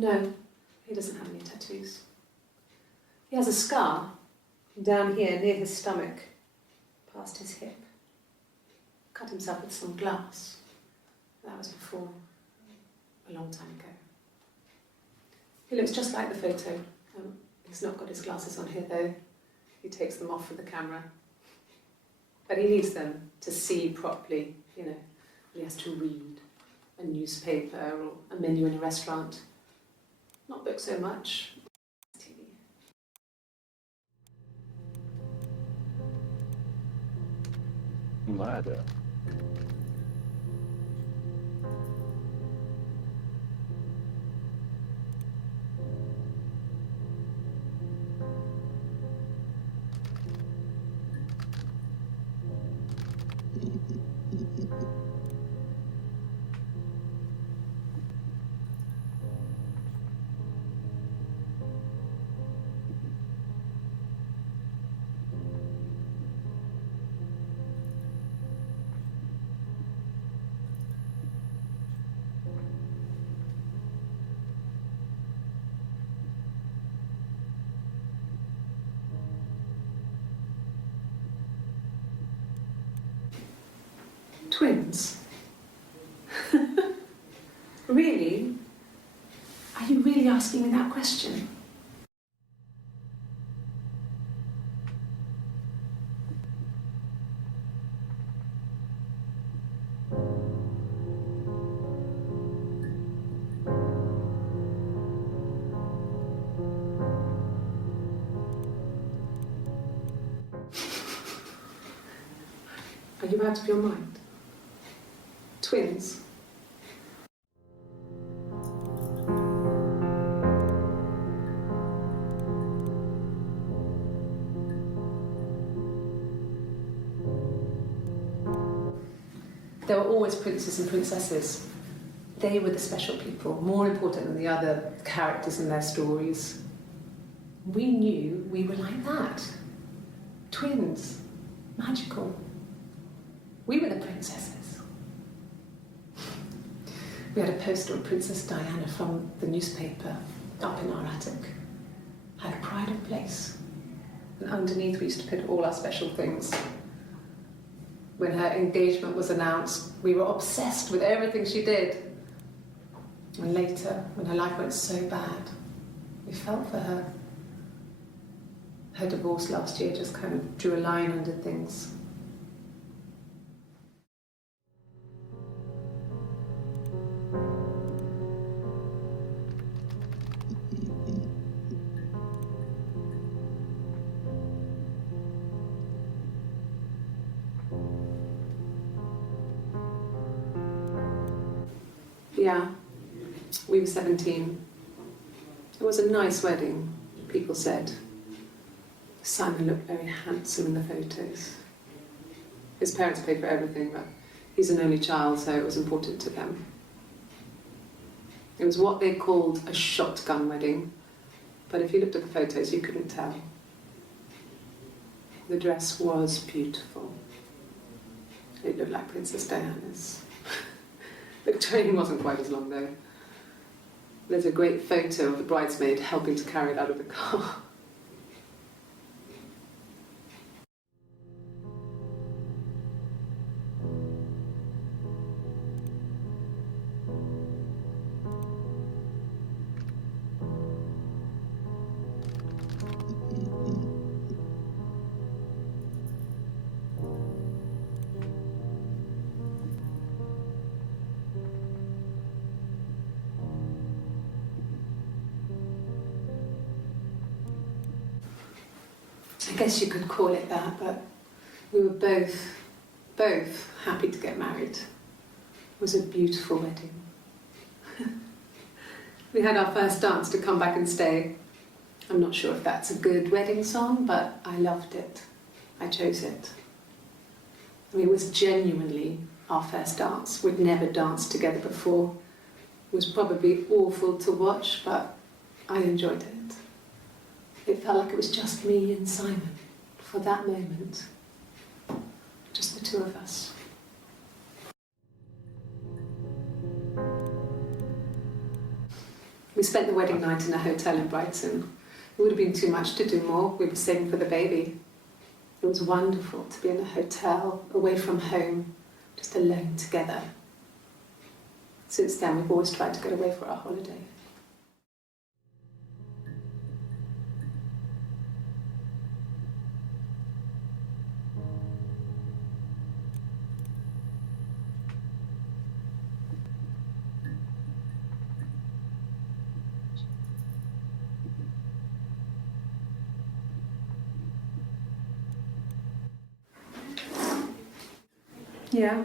No, he doesn't have any tattoos. He has a scar down here near his stomach, past his hip. Cut himself with some glass. That was before, a long time ago. He looks just like the photo. He's not got his glasses on here though. He takes them off for the camera. But he needs them to see properly, you know. He has to read a newspaper or a menu in a restaurant. Not books so much. TV. Murder. Twins? Really? Are you really asking me that question? Are you out of your mind? Twins? There were always princes and princesses. They were the special people, more important than the other characters in their stories. We knew we were like that. Twins. Magical. We were the princesses. We had a poster of Princess Diana from the newspaper up in our attic. Had pride of place. And underneath we used to put all our special things. When her engagement was announced, we were obsessed with everything she did. And later, when her life went so bad, we felt for her. Her divorce last year just kind of drew a line under things. Yeah, we were 17. It was a nice wedding, people said. Simon looked very handsome in the photos. His parents paid for everything, but he's an only child, so it was important to them. It was what they called a shotgun wedding, but if you looked at the photos, you couldn't tell. The dress was beautiful. It looked like Princess Diana's. The train wasn't quite as long though. There's a great photo of the bridesmaid helping to carry it out of the car. I guess you could call it that, but we were both happy to get married. It was a beautiful wedding. We had our first dance to Come Back and Stay. I'm not sure if that's a good wedding song, but I loved it. I chose it. I mean, it was genuinely our first dance. We'd never danced together before. It was probably awful to watch, but I enjoyed it. It felt like it was just me and Simon for that moment. Just the two of us. We spent the wedding night in a hotel in Brighton. It would have been too much to do more. We were saving for the baby. It was wonderful to be in a hotel, away from home, just alone together. Since then, we've always tried to get away for our holiday. Yeah,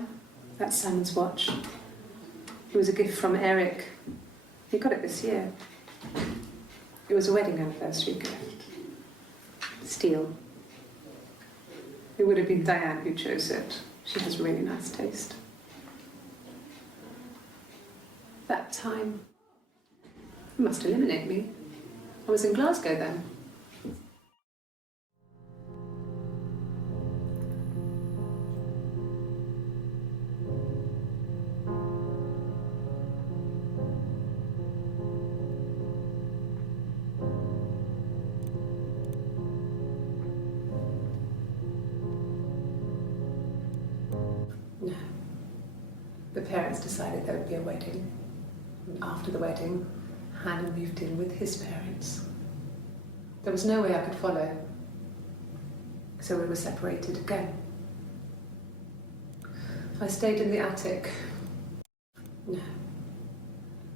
that's Simon's watch. It was a gift from Eric. He got it this year. It was a wedding anniversary gift. Steel. It would have been Diane who chose it. She has really nice taste. That time, it must eliminate me. I was in Glasgow then. No. The parents decided there would be a wedding. And after the wedding, Hannah moved in with his parents. There was no way I could follow, so we were separated again. I stayed in the attic. No.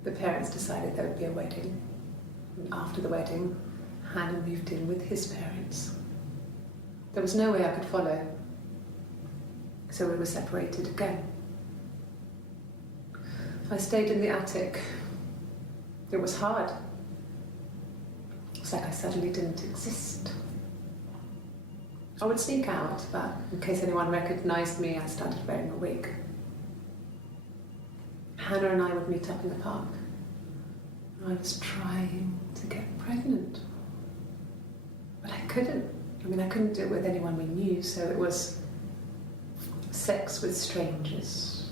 The parents decided there would be a wedding. And after the wedding, Hannah moved in with his parents. There was no way I could follow, so we were separated again. I stayed in the attic. It was hard. It's like I suddenly didn't exist. I would sneak out, but in case anyone recognized me, I started wearing a wig. Hannah and I would meet up in the park. I was trying to get pregnant, but I couldn't. I couldn't do it with anyone we knew, so it was sex with strangers,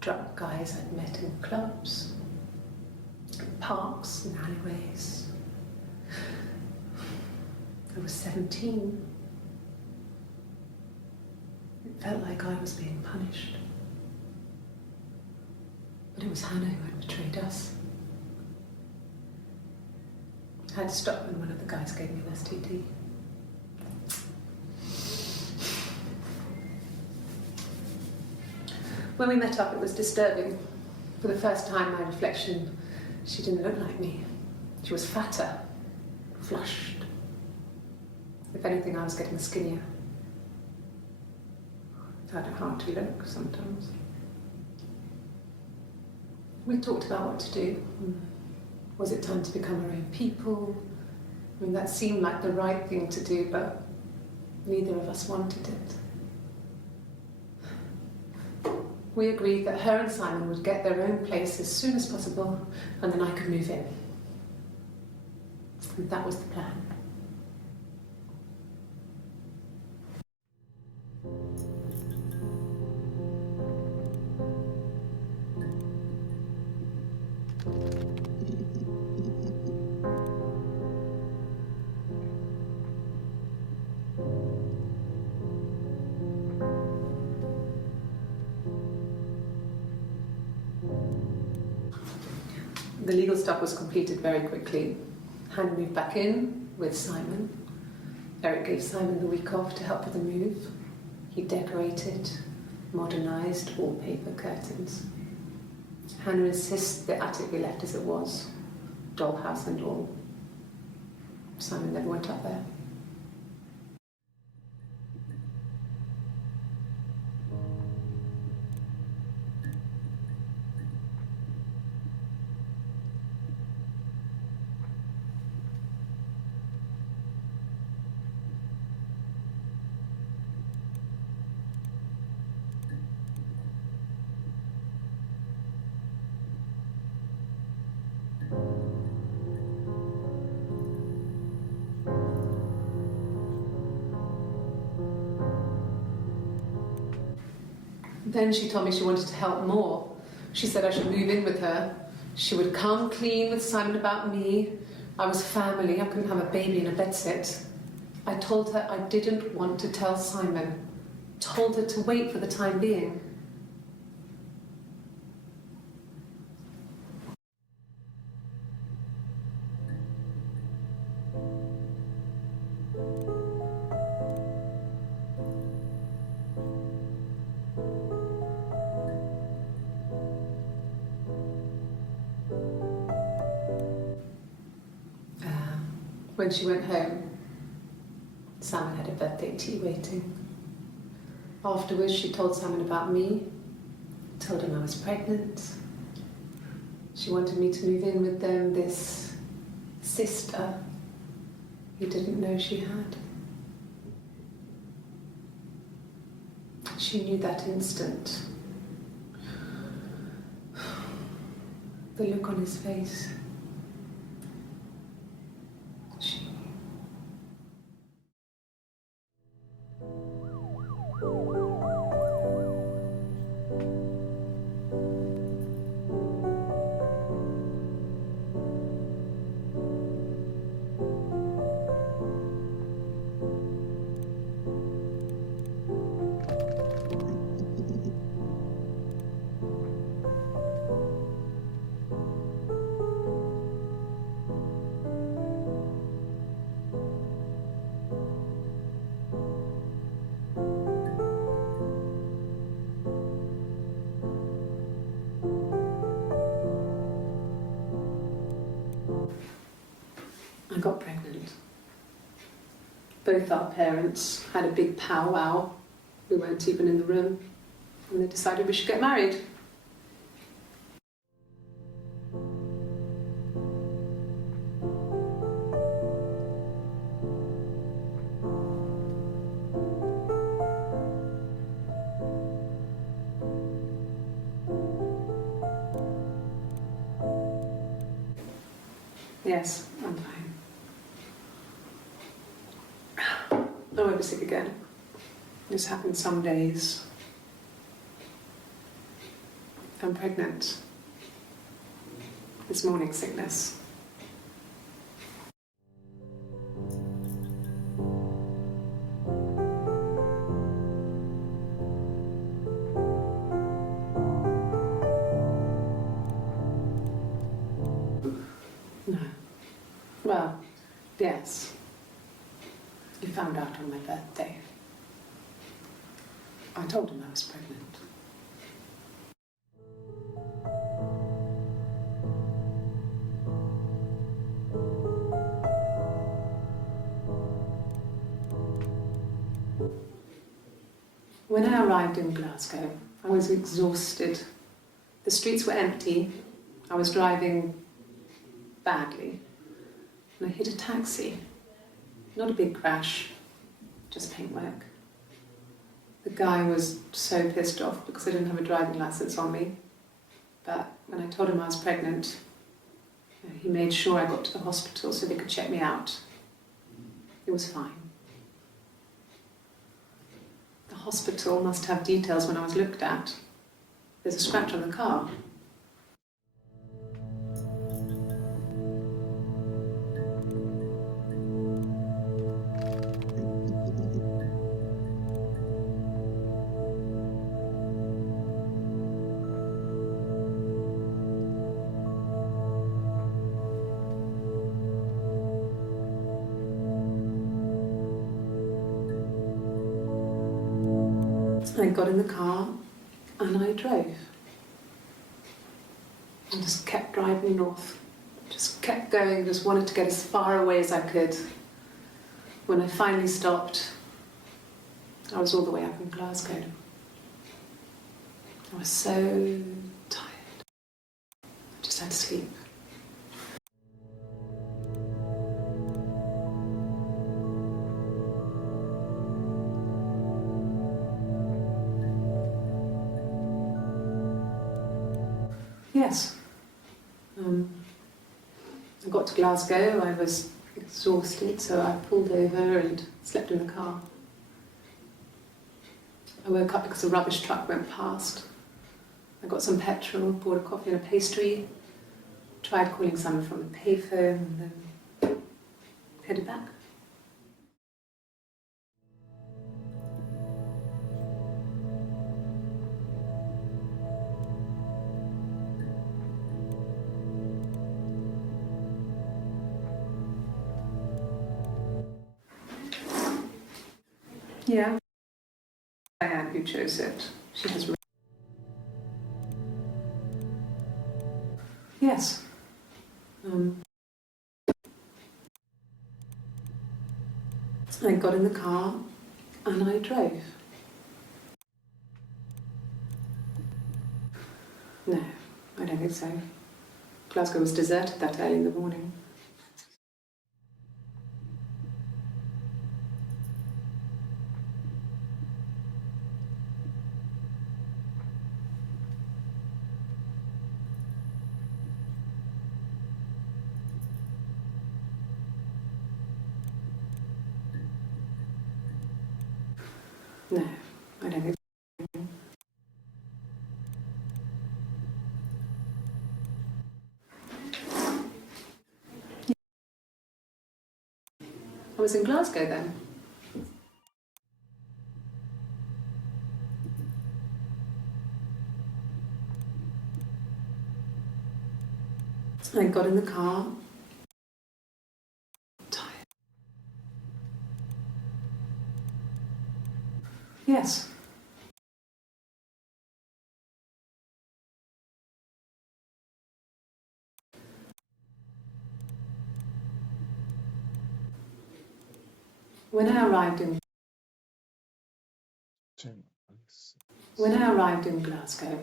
drunk guys I'd met in clubs, parks and alleyways. I was 17. It felt like I was being punished. But it was Hannah who had betrayed us. I had to stop when one of the guys gave me an STD. When we met up, it was disturbing. For the first time, my reflection, she didn't look like me. She was fatter, flushed. If anything, I was getting skinnier. I found it hard to look sometimes. We talked about what to do. Was it time to become our own people? That seemed like the right thing to do, but neither of us wanted it. We agreed that her and Simon would get their own place as soon as possible, and then I could move in. And that was the plan. The legal stuff was completed very quickly. Hannah moved back in with Simon. Eric gave Simon the week off to help with the move. He decorated, modernised wallpaper, curtains. Hannah insists the attic be left as it was, dollhouse and all. Simon never went up there. Then she told me she wanted to help more. She said I should move in with her. She would come clean with Simon about me. I was family, I couldn't have a baby in a bedsit. I told her I didn't want to tell Simon. Told her to wait for the time being. When she went home, Simon had a birthday tea waiting. Afterwards, she told Simon about me, told him I was pregnant. She wanted me to move in with them, this sister he didn't know she had. She knew that instant. The look on his face. She knew. I got pregnant. Both our parents had a big powwow. We weren't even in the room. And they decided we should get married. Yes, I'm fine. I won't be sick again. This happens some days. I'm pregnant. It's morning sickness. No. Well, yes. You found out on my birthday. I told him I was pregnant. When I arrived in Glasgow, I was exhausted. The streets were empty. I was driving badly. And I hit a taxi. Not a big crash, just paintwork. The guy was so pissed off because I didn't have a driving license on me. But when I told him I was pregnant, he made sure I got to the hospital so they could check me out. It was fine. The hospital must have details when I was looked at. There's a scratch on the car. I got in the car and I drove. I just kept driving north. Just kept going, just wanted to get as far away as I could. When I finally stopped, I was all the way up in Glasgow. I was so tired. I just had to sleep. Yes. I got to Glasgow, I was exhausted, so I pulled over and slept in the car. I woke up because a rubbish truck went past. I got some petrol, bought a coffee and a pastry, Tried calling someone from the payphone and then headed back. Yeah. Diane who chose it. She has. Yes. I got in the car and I drove. No, I don't think so. Glasgow was deserted that early in the morning. No, I don't think so. I was in Glasgow then. I got in the car. Tired. Yes. When I arrived in Glasgow,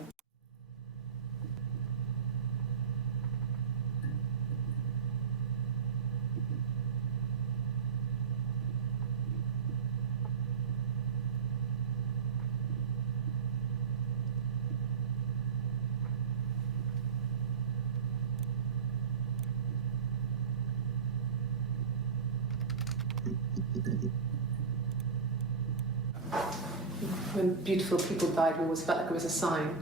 when beautiful people died, we always felt like it was a sign.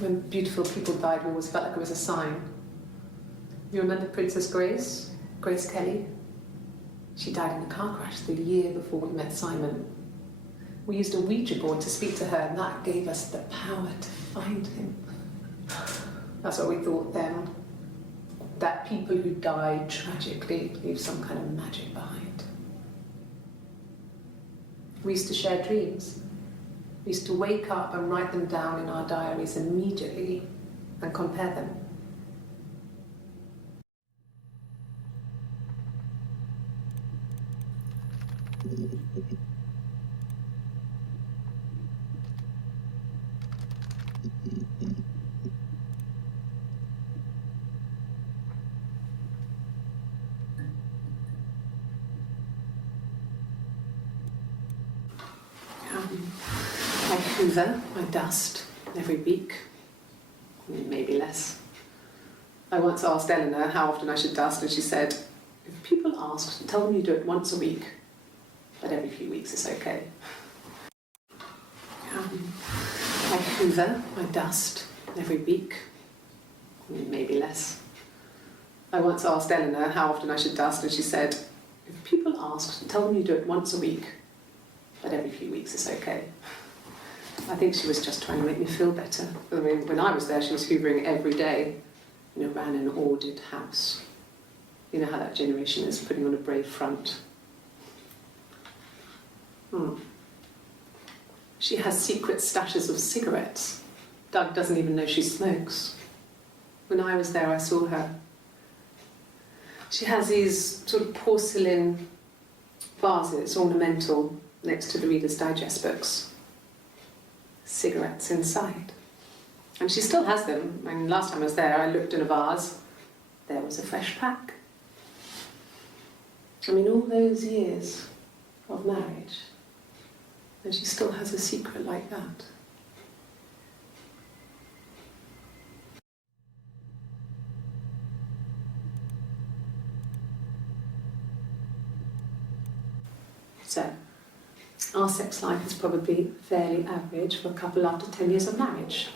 When beautiful people died, we always felt like it was a sign. You remember Princess Grace? Grace Kelly? She died in a car crash the year before we met Simon. We used a Ouija board to speak to her, and that gave us the power to find him. That's what we thought then. That people who died tragically leave some kind of magic behind. We used to share dreams. We used to wake up and write them down in our diaries immediately and compare them. I hoover, I dust every week, maybe less. I once asked Eleanor how often I should dust, and she said, if people ask, tell them you do it once a week, but every few weeks is okay. I hoover, I dust every week, maybe less. I once asked Eleanor how often I should dust, and she said, if people ask, tell them you do it once a week, but every few weeks is okay. I think she was just trying to make me feel better. I mean, when I was there, she was hoovering every day. You know, ran an ordered house. You know how that generation is, putting on a brave front. She has secret stashes of cigarettes. Doug doesn't even know she smokes. When I was there, I saw her. She has these sort of porcelain vases, ornamental, next to the Reader's Digest books. Cigarettes inside. And she still has them. I mean, last time I was there, I looked in a vase. There was a fresh pack. I mean, all those years of marriage, and she still has a secret like that. So, our sex life is probably fairly average for a couple after 10 years of marriage.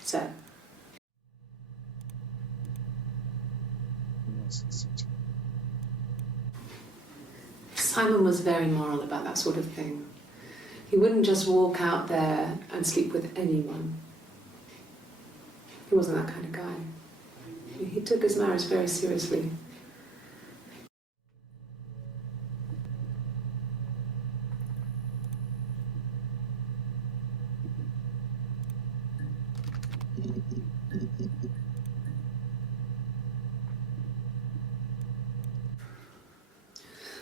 So, Simon was very moral about that sort of thing. He wouldn't just walk out there and sleep with anyone. He wasn't that kind of guy. He took his marriage very seriously.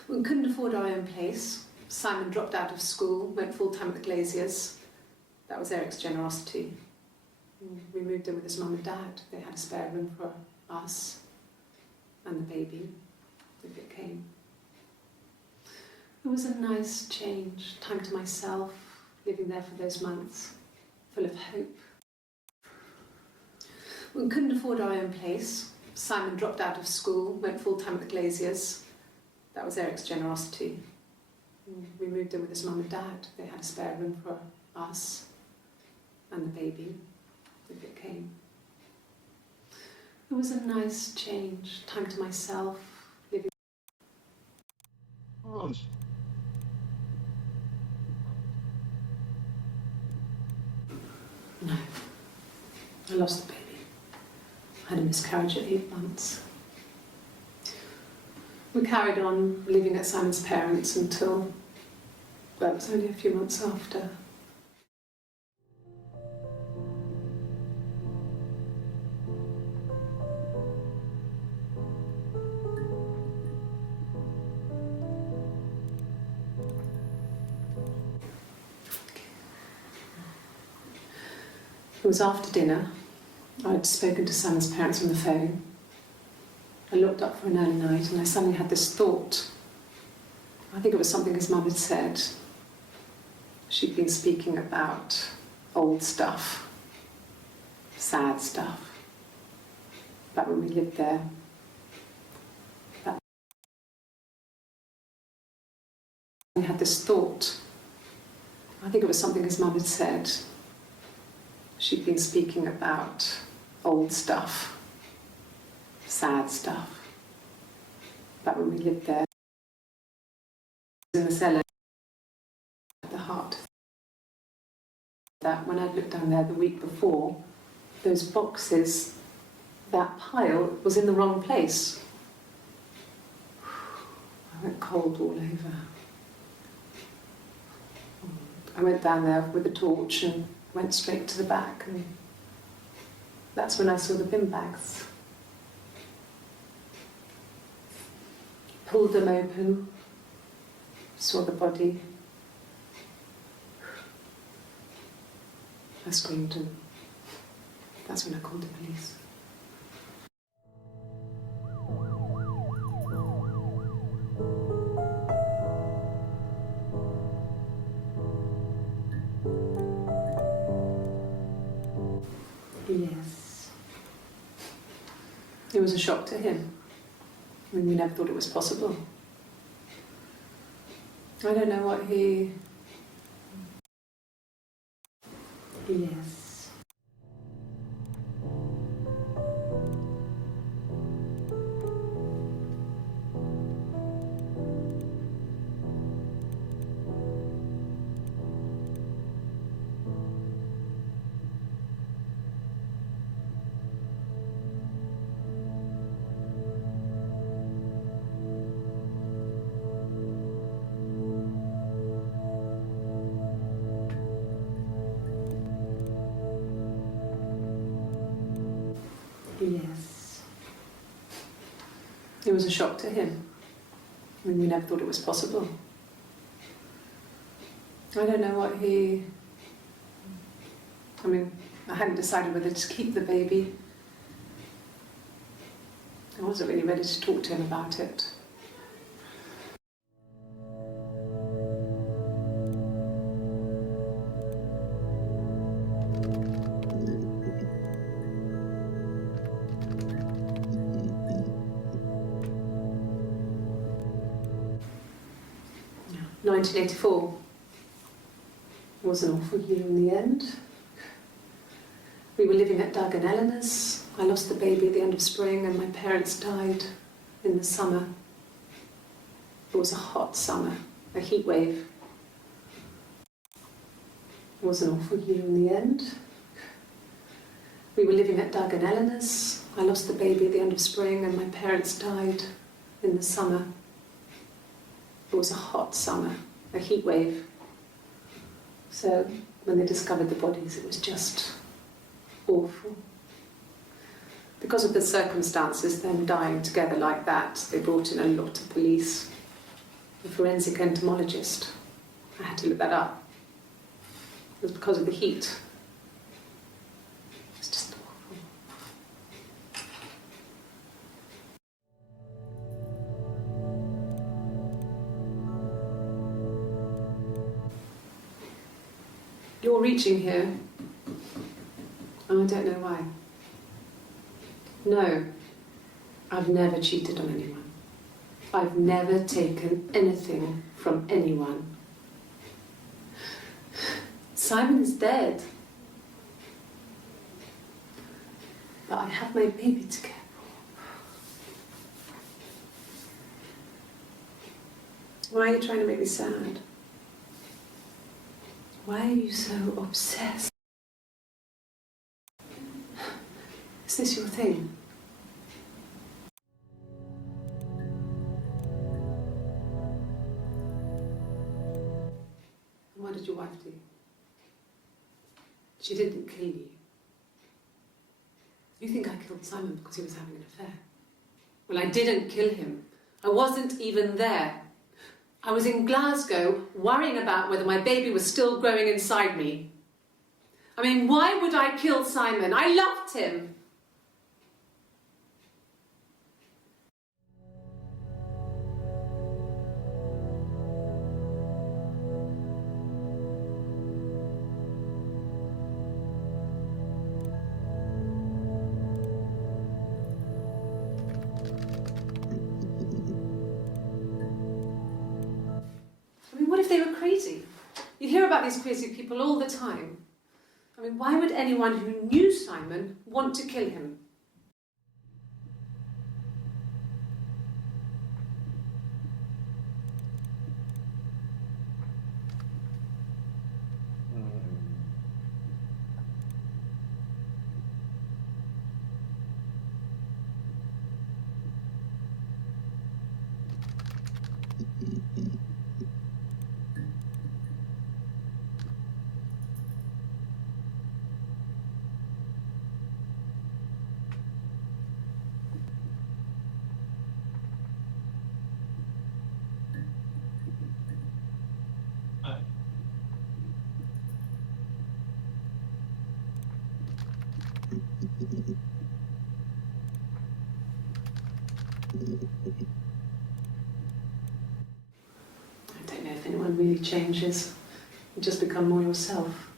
We couldn't afford our own place. Simon dropped out of school, went full-time at the Glaziers. That was Eric's generosity. We moved in with his mum and dad. They had a spare room for us and the baby, if it came. It was a nice change, time to myself, living there for those months, full of hope. We couldn't afford our own place. Simon dropped out of school, went full-time at the Glaziers. That was Eric's generosity. We moved in with his mum and dad. They had a spare room for us and the baby, if it came. It was a nice change, time to myself, living. No, I lost the baby. I had a miscarriage at 8 months. We carried on living at Simon's parents until, well, it was only a few months after. It was after dinner. I'd spoken to Simon's parents on the phone. I looked up for an early night and I suddenly had this thought. I think it was something his mum had said. She'd been speaking about old stuff, sad stuff, about when we lived there. I had this thought. I think it was something his mum had said. She'd been speaking about old stuff, sad stuff, about when we lived there. In the cellar, at the heart. That when I looked down there the week before, those boxes, that pile was in the wrong place. I went cold all over. I went down there with a torch and went straight to the back, and that's when I saw the bin bags. Pulled them open, saw the body. I screamed, and that's when I called the police. Yes. It was a shock to him. I mean, we never thought it was possible. I don't know what he... Yes. Yes. It was a shock to him. I mean, we never thought it was possible. I don't know what he... I mean, I hadn't decided whether to keep the baby. I wasn't really ready to talk to him about it. 1984. It was an awful year in the end. We were living at Doug and Eleanor's. I lost the baby at the end of spring and my parents died in the summer. It was a hot summer, a heat wave. It was an awful year in the end. We were living at Doug and Eleanor's. I lost the baby at the end of spring and my parents died in the summer. It was a hot summer, a heat wave. So when they discovered the bodies, it was just awful. Because of the circumstances, them dying together like that, they brought in a lot of police. A forensic entomologist. I had to look that up. It was because of the heat. It was just awful. You're reaching here. Oh, I don't know why. No, I've never cheated on anyone. I've never taken anything from anyone. Simon is dead. But I have my baby to care for. Why are you trying to make me sad? Why are you so obsessed? Is this your thing? What did your wife do? She didn't kill you. You think I killed Simon because he was having an affair? Well, I didn't kill him. I wasn't even there. I was in Glasgow worrying about whether my baby was still growing inside me. I mean, why would I kill Simon? I loved him. What if they were crazy? You hear about these crazy people all the time. I mean, why would anyone who knew Simon want to kill him? I don't know if anyone really changes. You just become more yourself.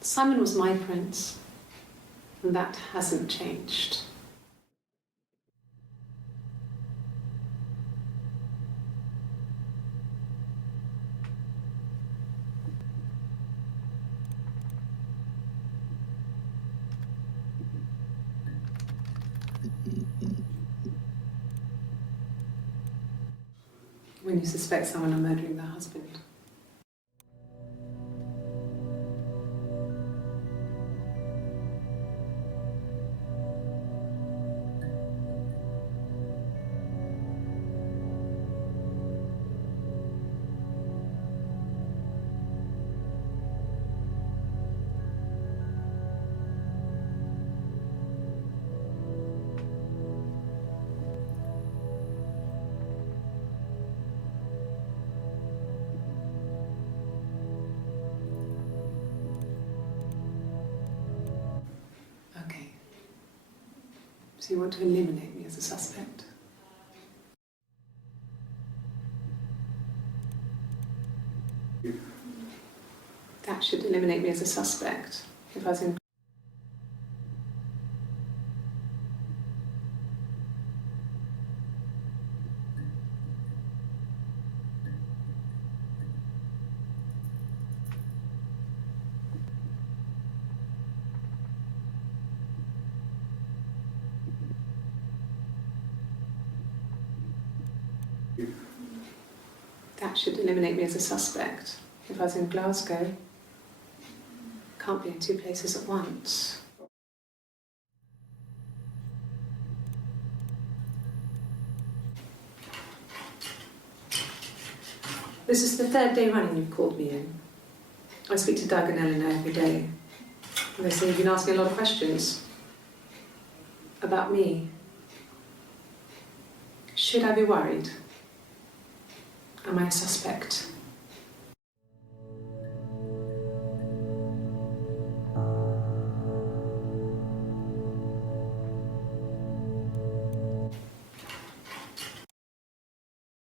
Simon was my prince, and that hasn't changed. When you suspect someone of murdering their husband. Okay. So you want to eliminate me as a suspect? That should eliminate me as a suspect if I was in. cat should eliminate me as a suspect. If I was in Glasgow, can't be in two places at once. This is the third day running you've called me in. I speak to Doug and Eleanor every day. And they say you've been asking a lot of questions. About me. Should I be worried? Am I a suspect?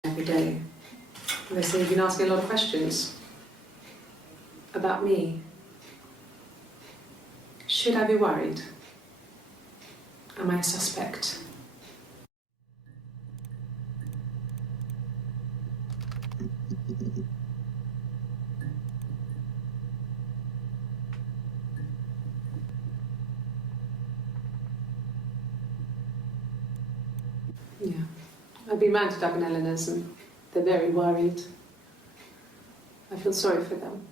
Every day. And they say you've been asking a lot of questions. About me. Should I be worried? Am I a suspect? Yeah. I've been round to Doug and Eleanor's and they're very worried. I feel sorry for them.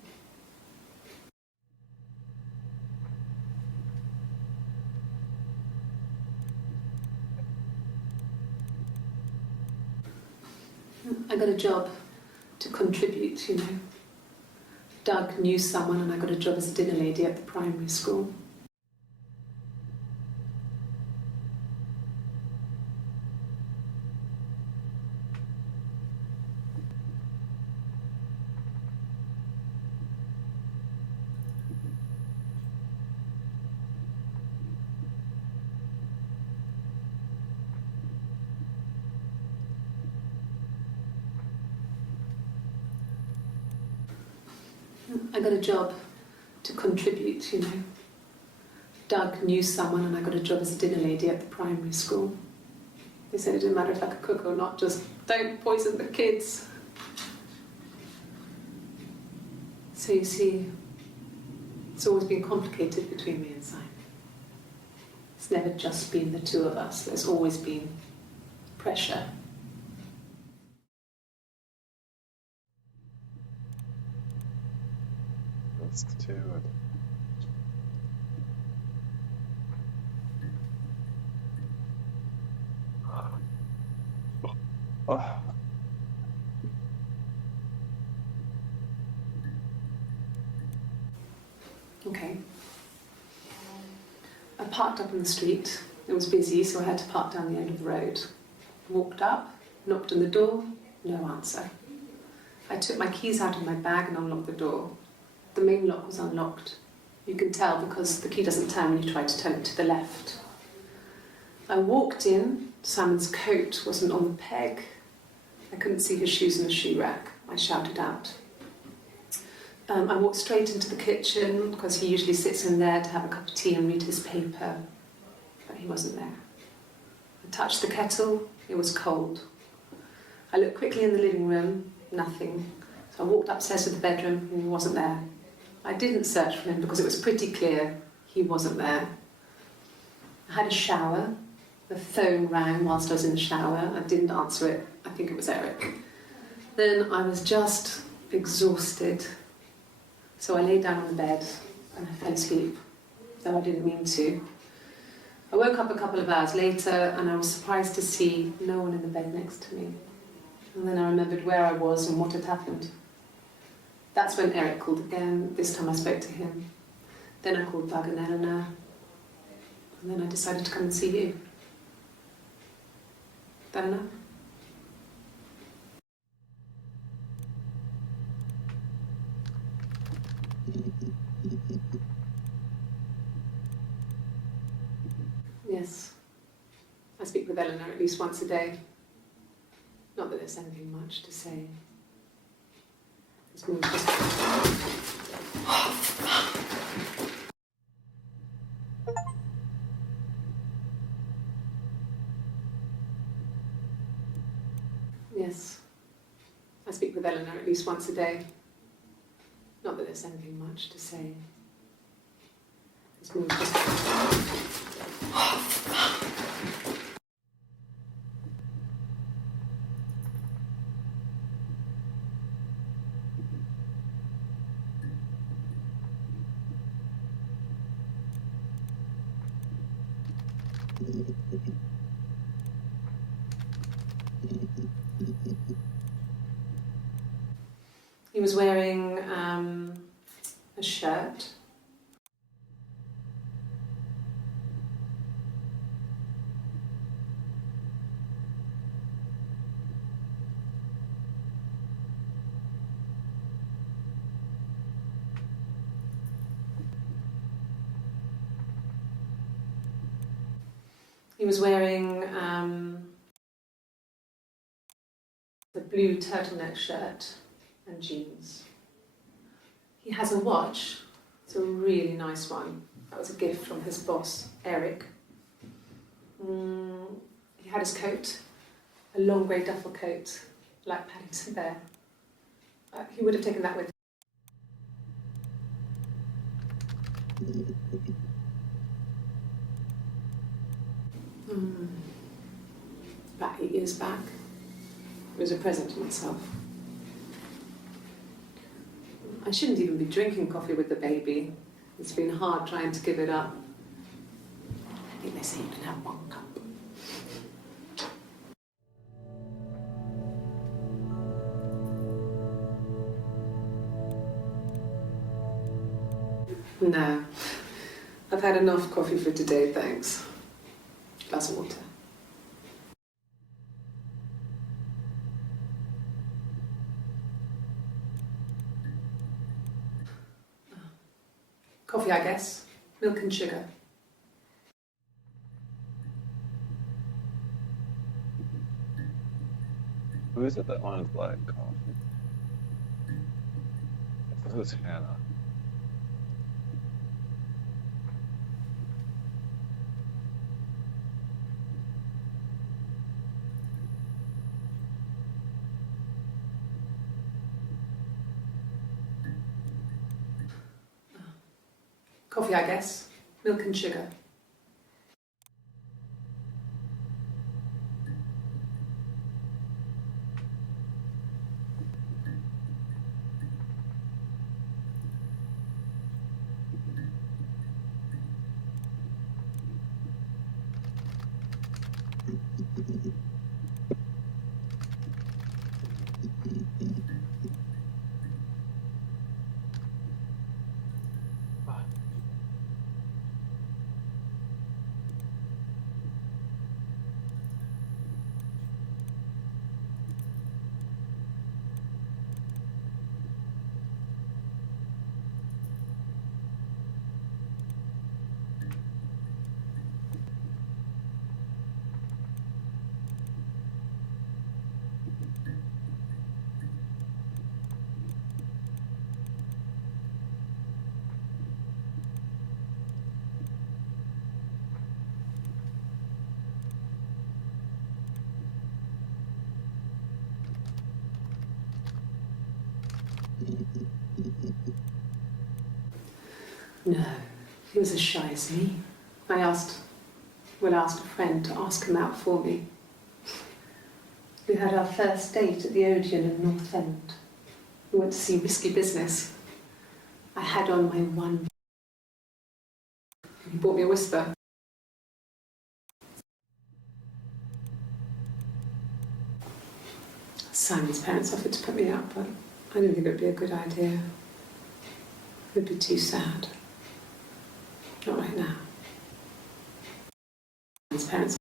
I got a job to contribute, you know. Doug knew someone and I got a job as a dinner lady at the primary school. I got a job to contribute, you know. Doug knew someone and I got a job as a dinner lady at the primary school. They said it didn't matter if I could cook or not, just don't poison the kids. So you see, it's always been complicated between me and Simon. It's never just been the two of us, there's always been pressure. Let's do it. Oh. Okay. I parked up in the street. It was busy, so I had to park down the end of the road. Walked up, knocked on the door, no answer. I took my keys out of my bag and unlocked the door. The main lock was unlocked. You can tell because the key doesn't turn when you try to turn it to the left. I walked in, Simon's coat wasn't on the peg. I couldn't see his shoes in the shoe rack. I shouted out. I walked straight into the kitchen because he usually sits in there to have a cup of tea and read his paper, but he wasn't there. I touched the kettle, it was cold. I looked quickly in the living room, nothing. So I walked upstairs to the bedroom and he wasn't there. I didn't search for him because it was pretty clear he wasn't there. I had a shower. The phone rang whilst I was in the shower. I didn't answer it. I think it was Eric. Then I was just exhausted. So I lay down on the bed and I fell asleep, though I didn't mean to. I woke up a couple of hours later and I was surprised to see no one in the bed next to me. And then I remembered where I was and what had happened. That's when Eric called again. This time I spoke to him. Then I called Doug and Eleanor. And then I decided to come and see you. That enough? Yes. I speak with Eleanor at least once a day. Not that there's anything much to say. It's more just... Yes. I speak with Eleanor at least once a day. Not that there's anything much to say. It's more just... He was wearing a shirt. He was wearing the blue turtleneck shirt and jeans. He has a watch. It's a really nice one. That was a gift from his boss, Eric. He had his coat, a long grey duffel coat, like Paddington Bear. He would have taken that with about 8 years back. It was a present to myself. I shouldn't even be drinking coffee with the baby. It's been hard trying to give it up. I think they say you can have 1 cup. No. I've had enough coffee for today, thanks. Glass of water. Coffee, I guess. Milk and sugar. Who is it that wants black coffee? This is Hannah. Coffee, I guess. Milk and sugar. No, he was as shy as me. I asked a friend to ask him out for me. We had our first date at the Odeon in North End. We went to see Risky Business. I had on my one. He bought me a whisper. Simon's parents offered to put me up, but I didn't think it would be a good idea. It would be too sad. Not right now. His parents.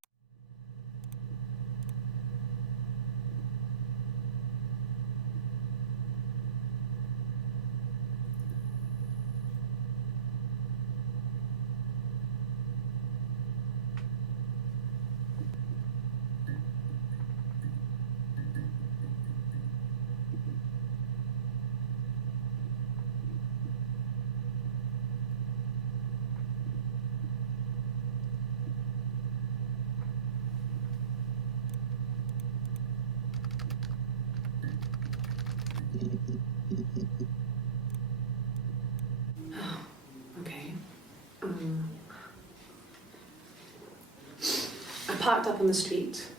Okay. I parked up on the street.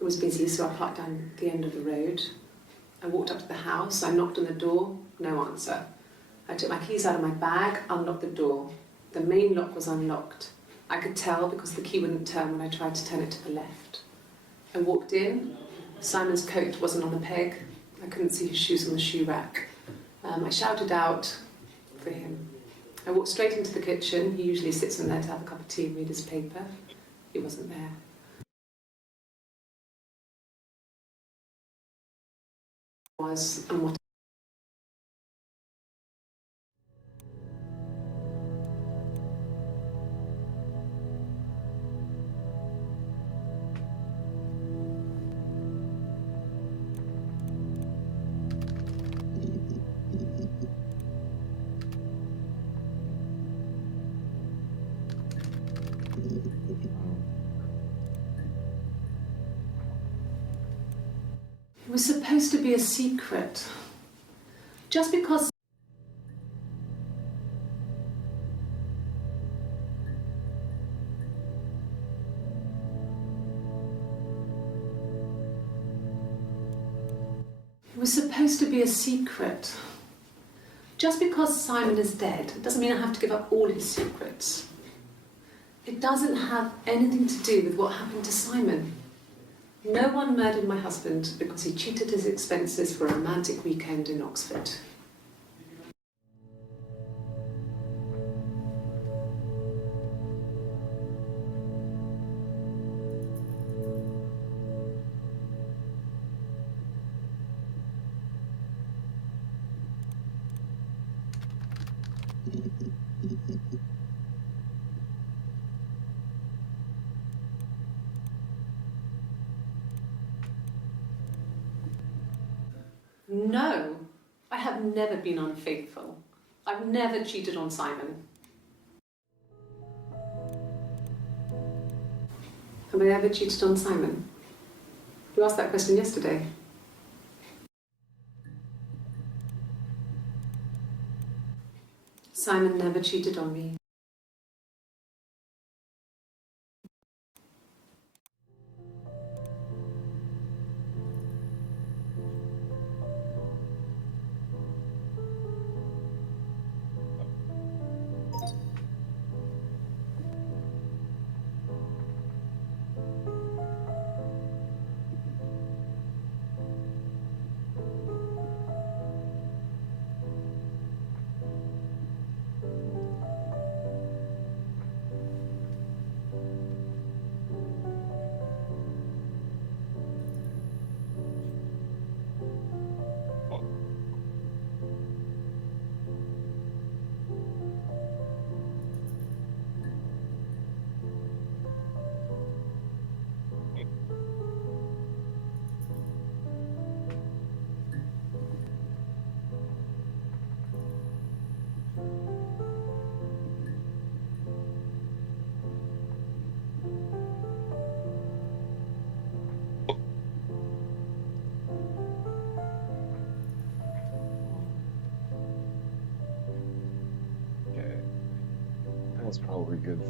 It was busy, so I parked down the end of the road. I walked up to the house. I knocked on the door. No answer. I took my keys out of my bag, unlocked the door. The main lock was unlocked. I could tell because the key wouldn't turn when I tried to turn it to the left. I walked in. Simon's coat wasn't on the peg. I couldn't see his shoes on the shoe rack. I shouted out for him. I walked straight into the kitchen. He usually sits in there to have a cup of tea and read his paper. He wasn't there. Was and what it was supposed to be a secret. Just because it was supposed to be a secret. Just because Simon is dead doesn't mean I have to give up all his secrets. It doesn't have anything to do with what happened to Simon. No one murdered my husband because he cheated his expenses for a romantic weekend in Oxford. No, I have never been unfaithful. I've never cheated on Simon. Have I ever cheated on Simon? You asked that question yesterday. Simon never cheated on me. Okay. That was probably good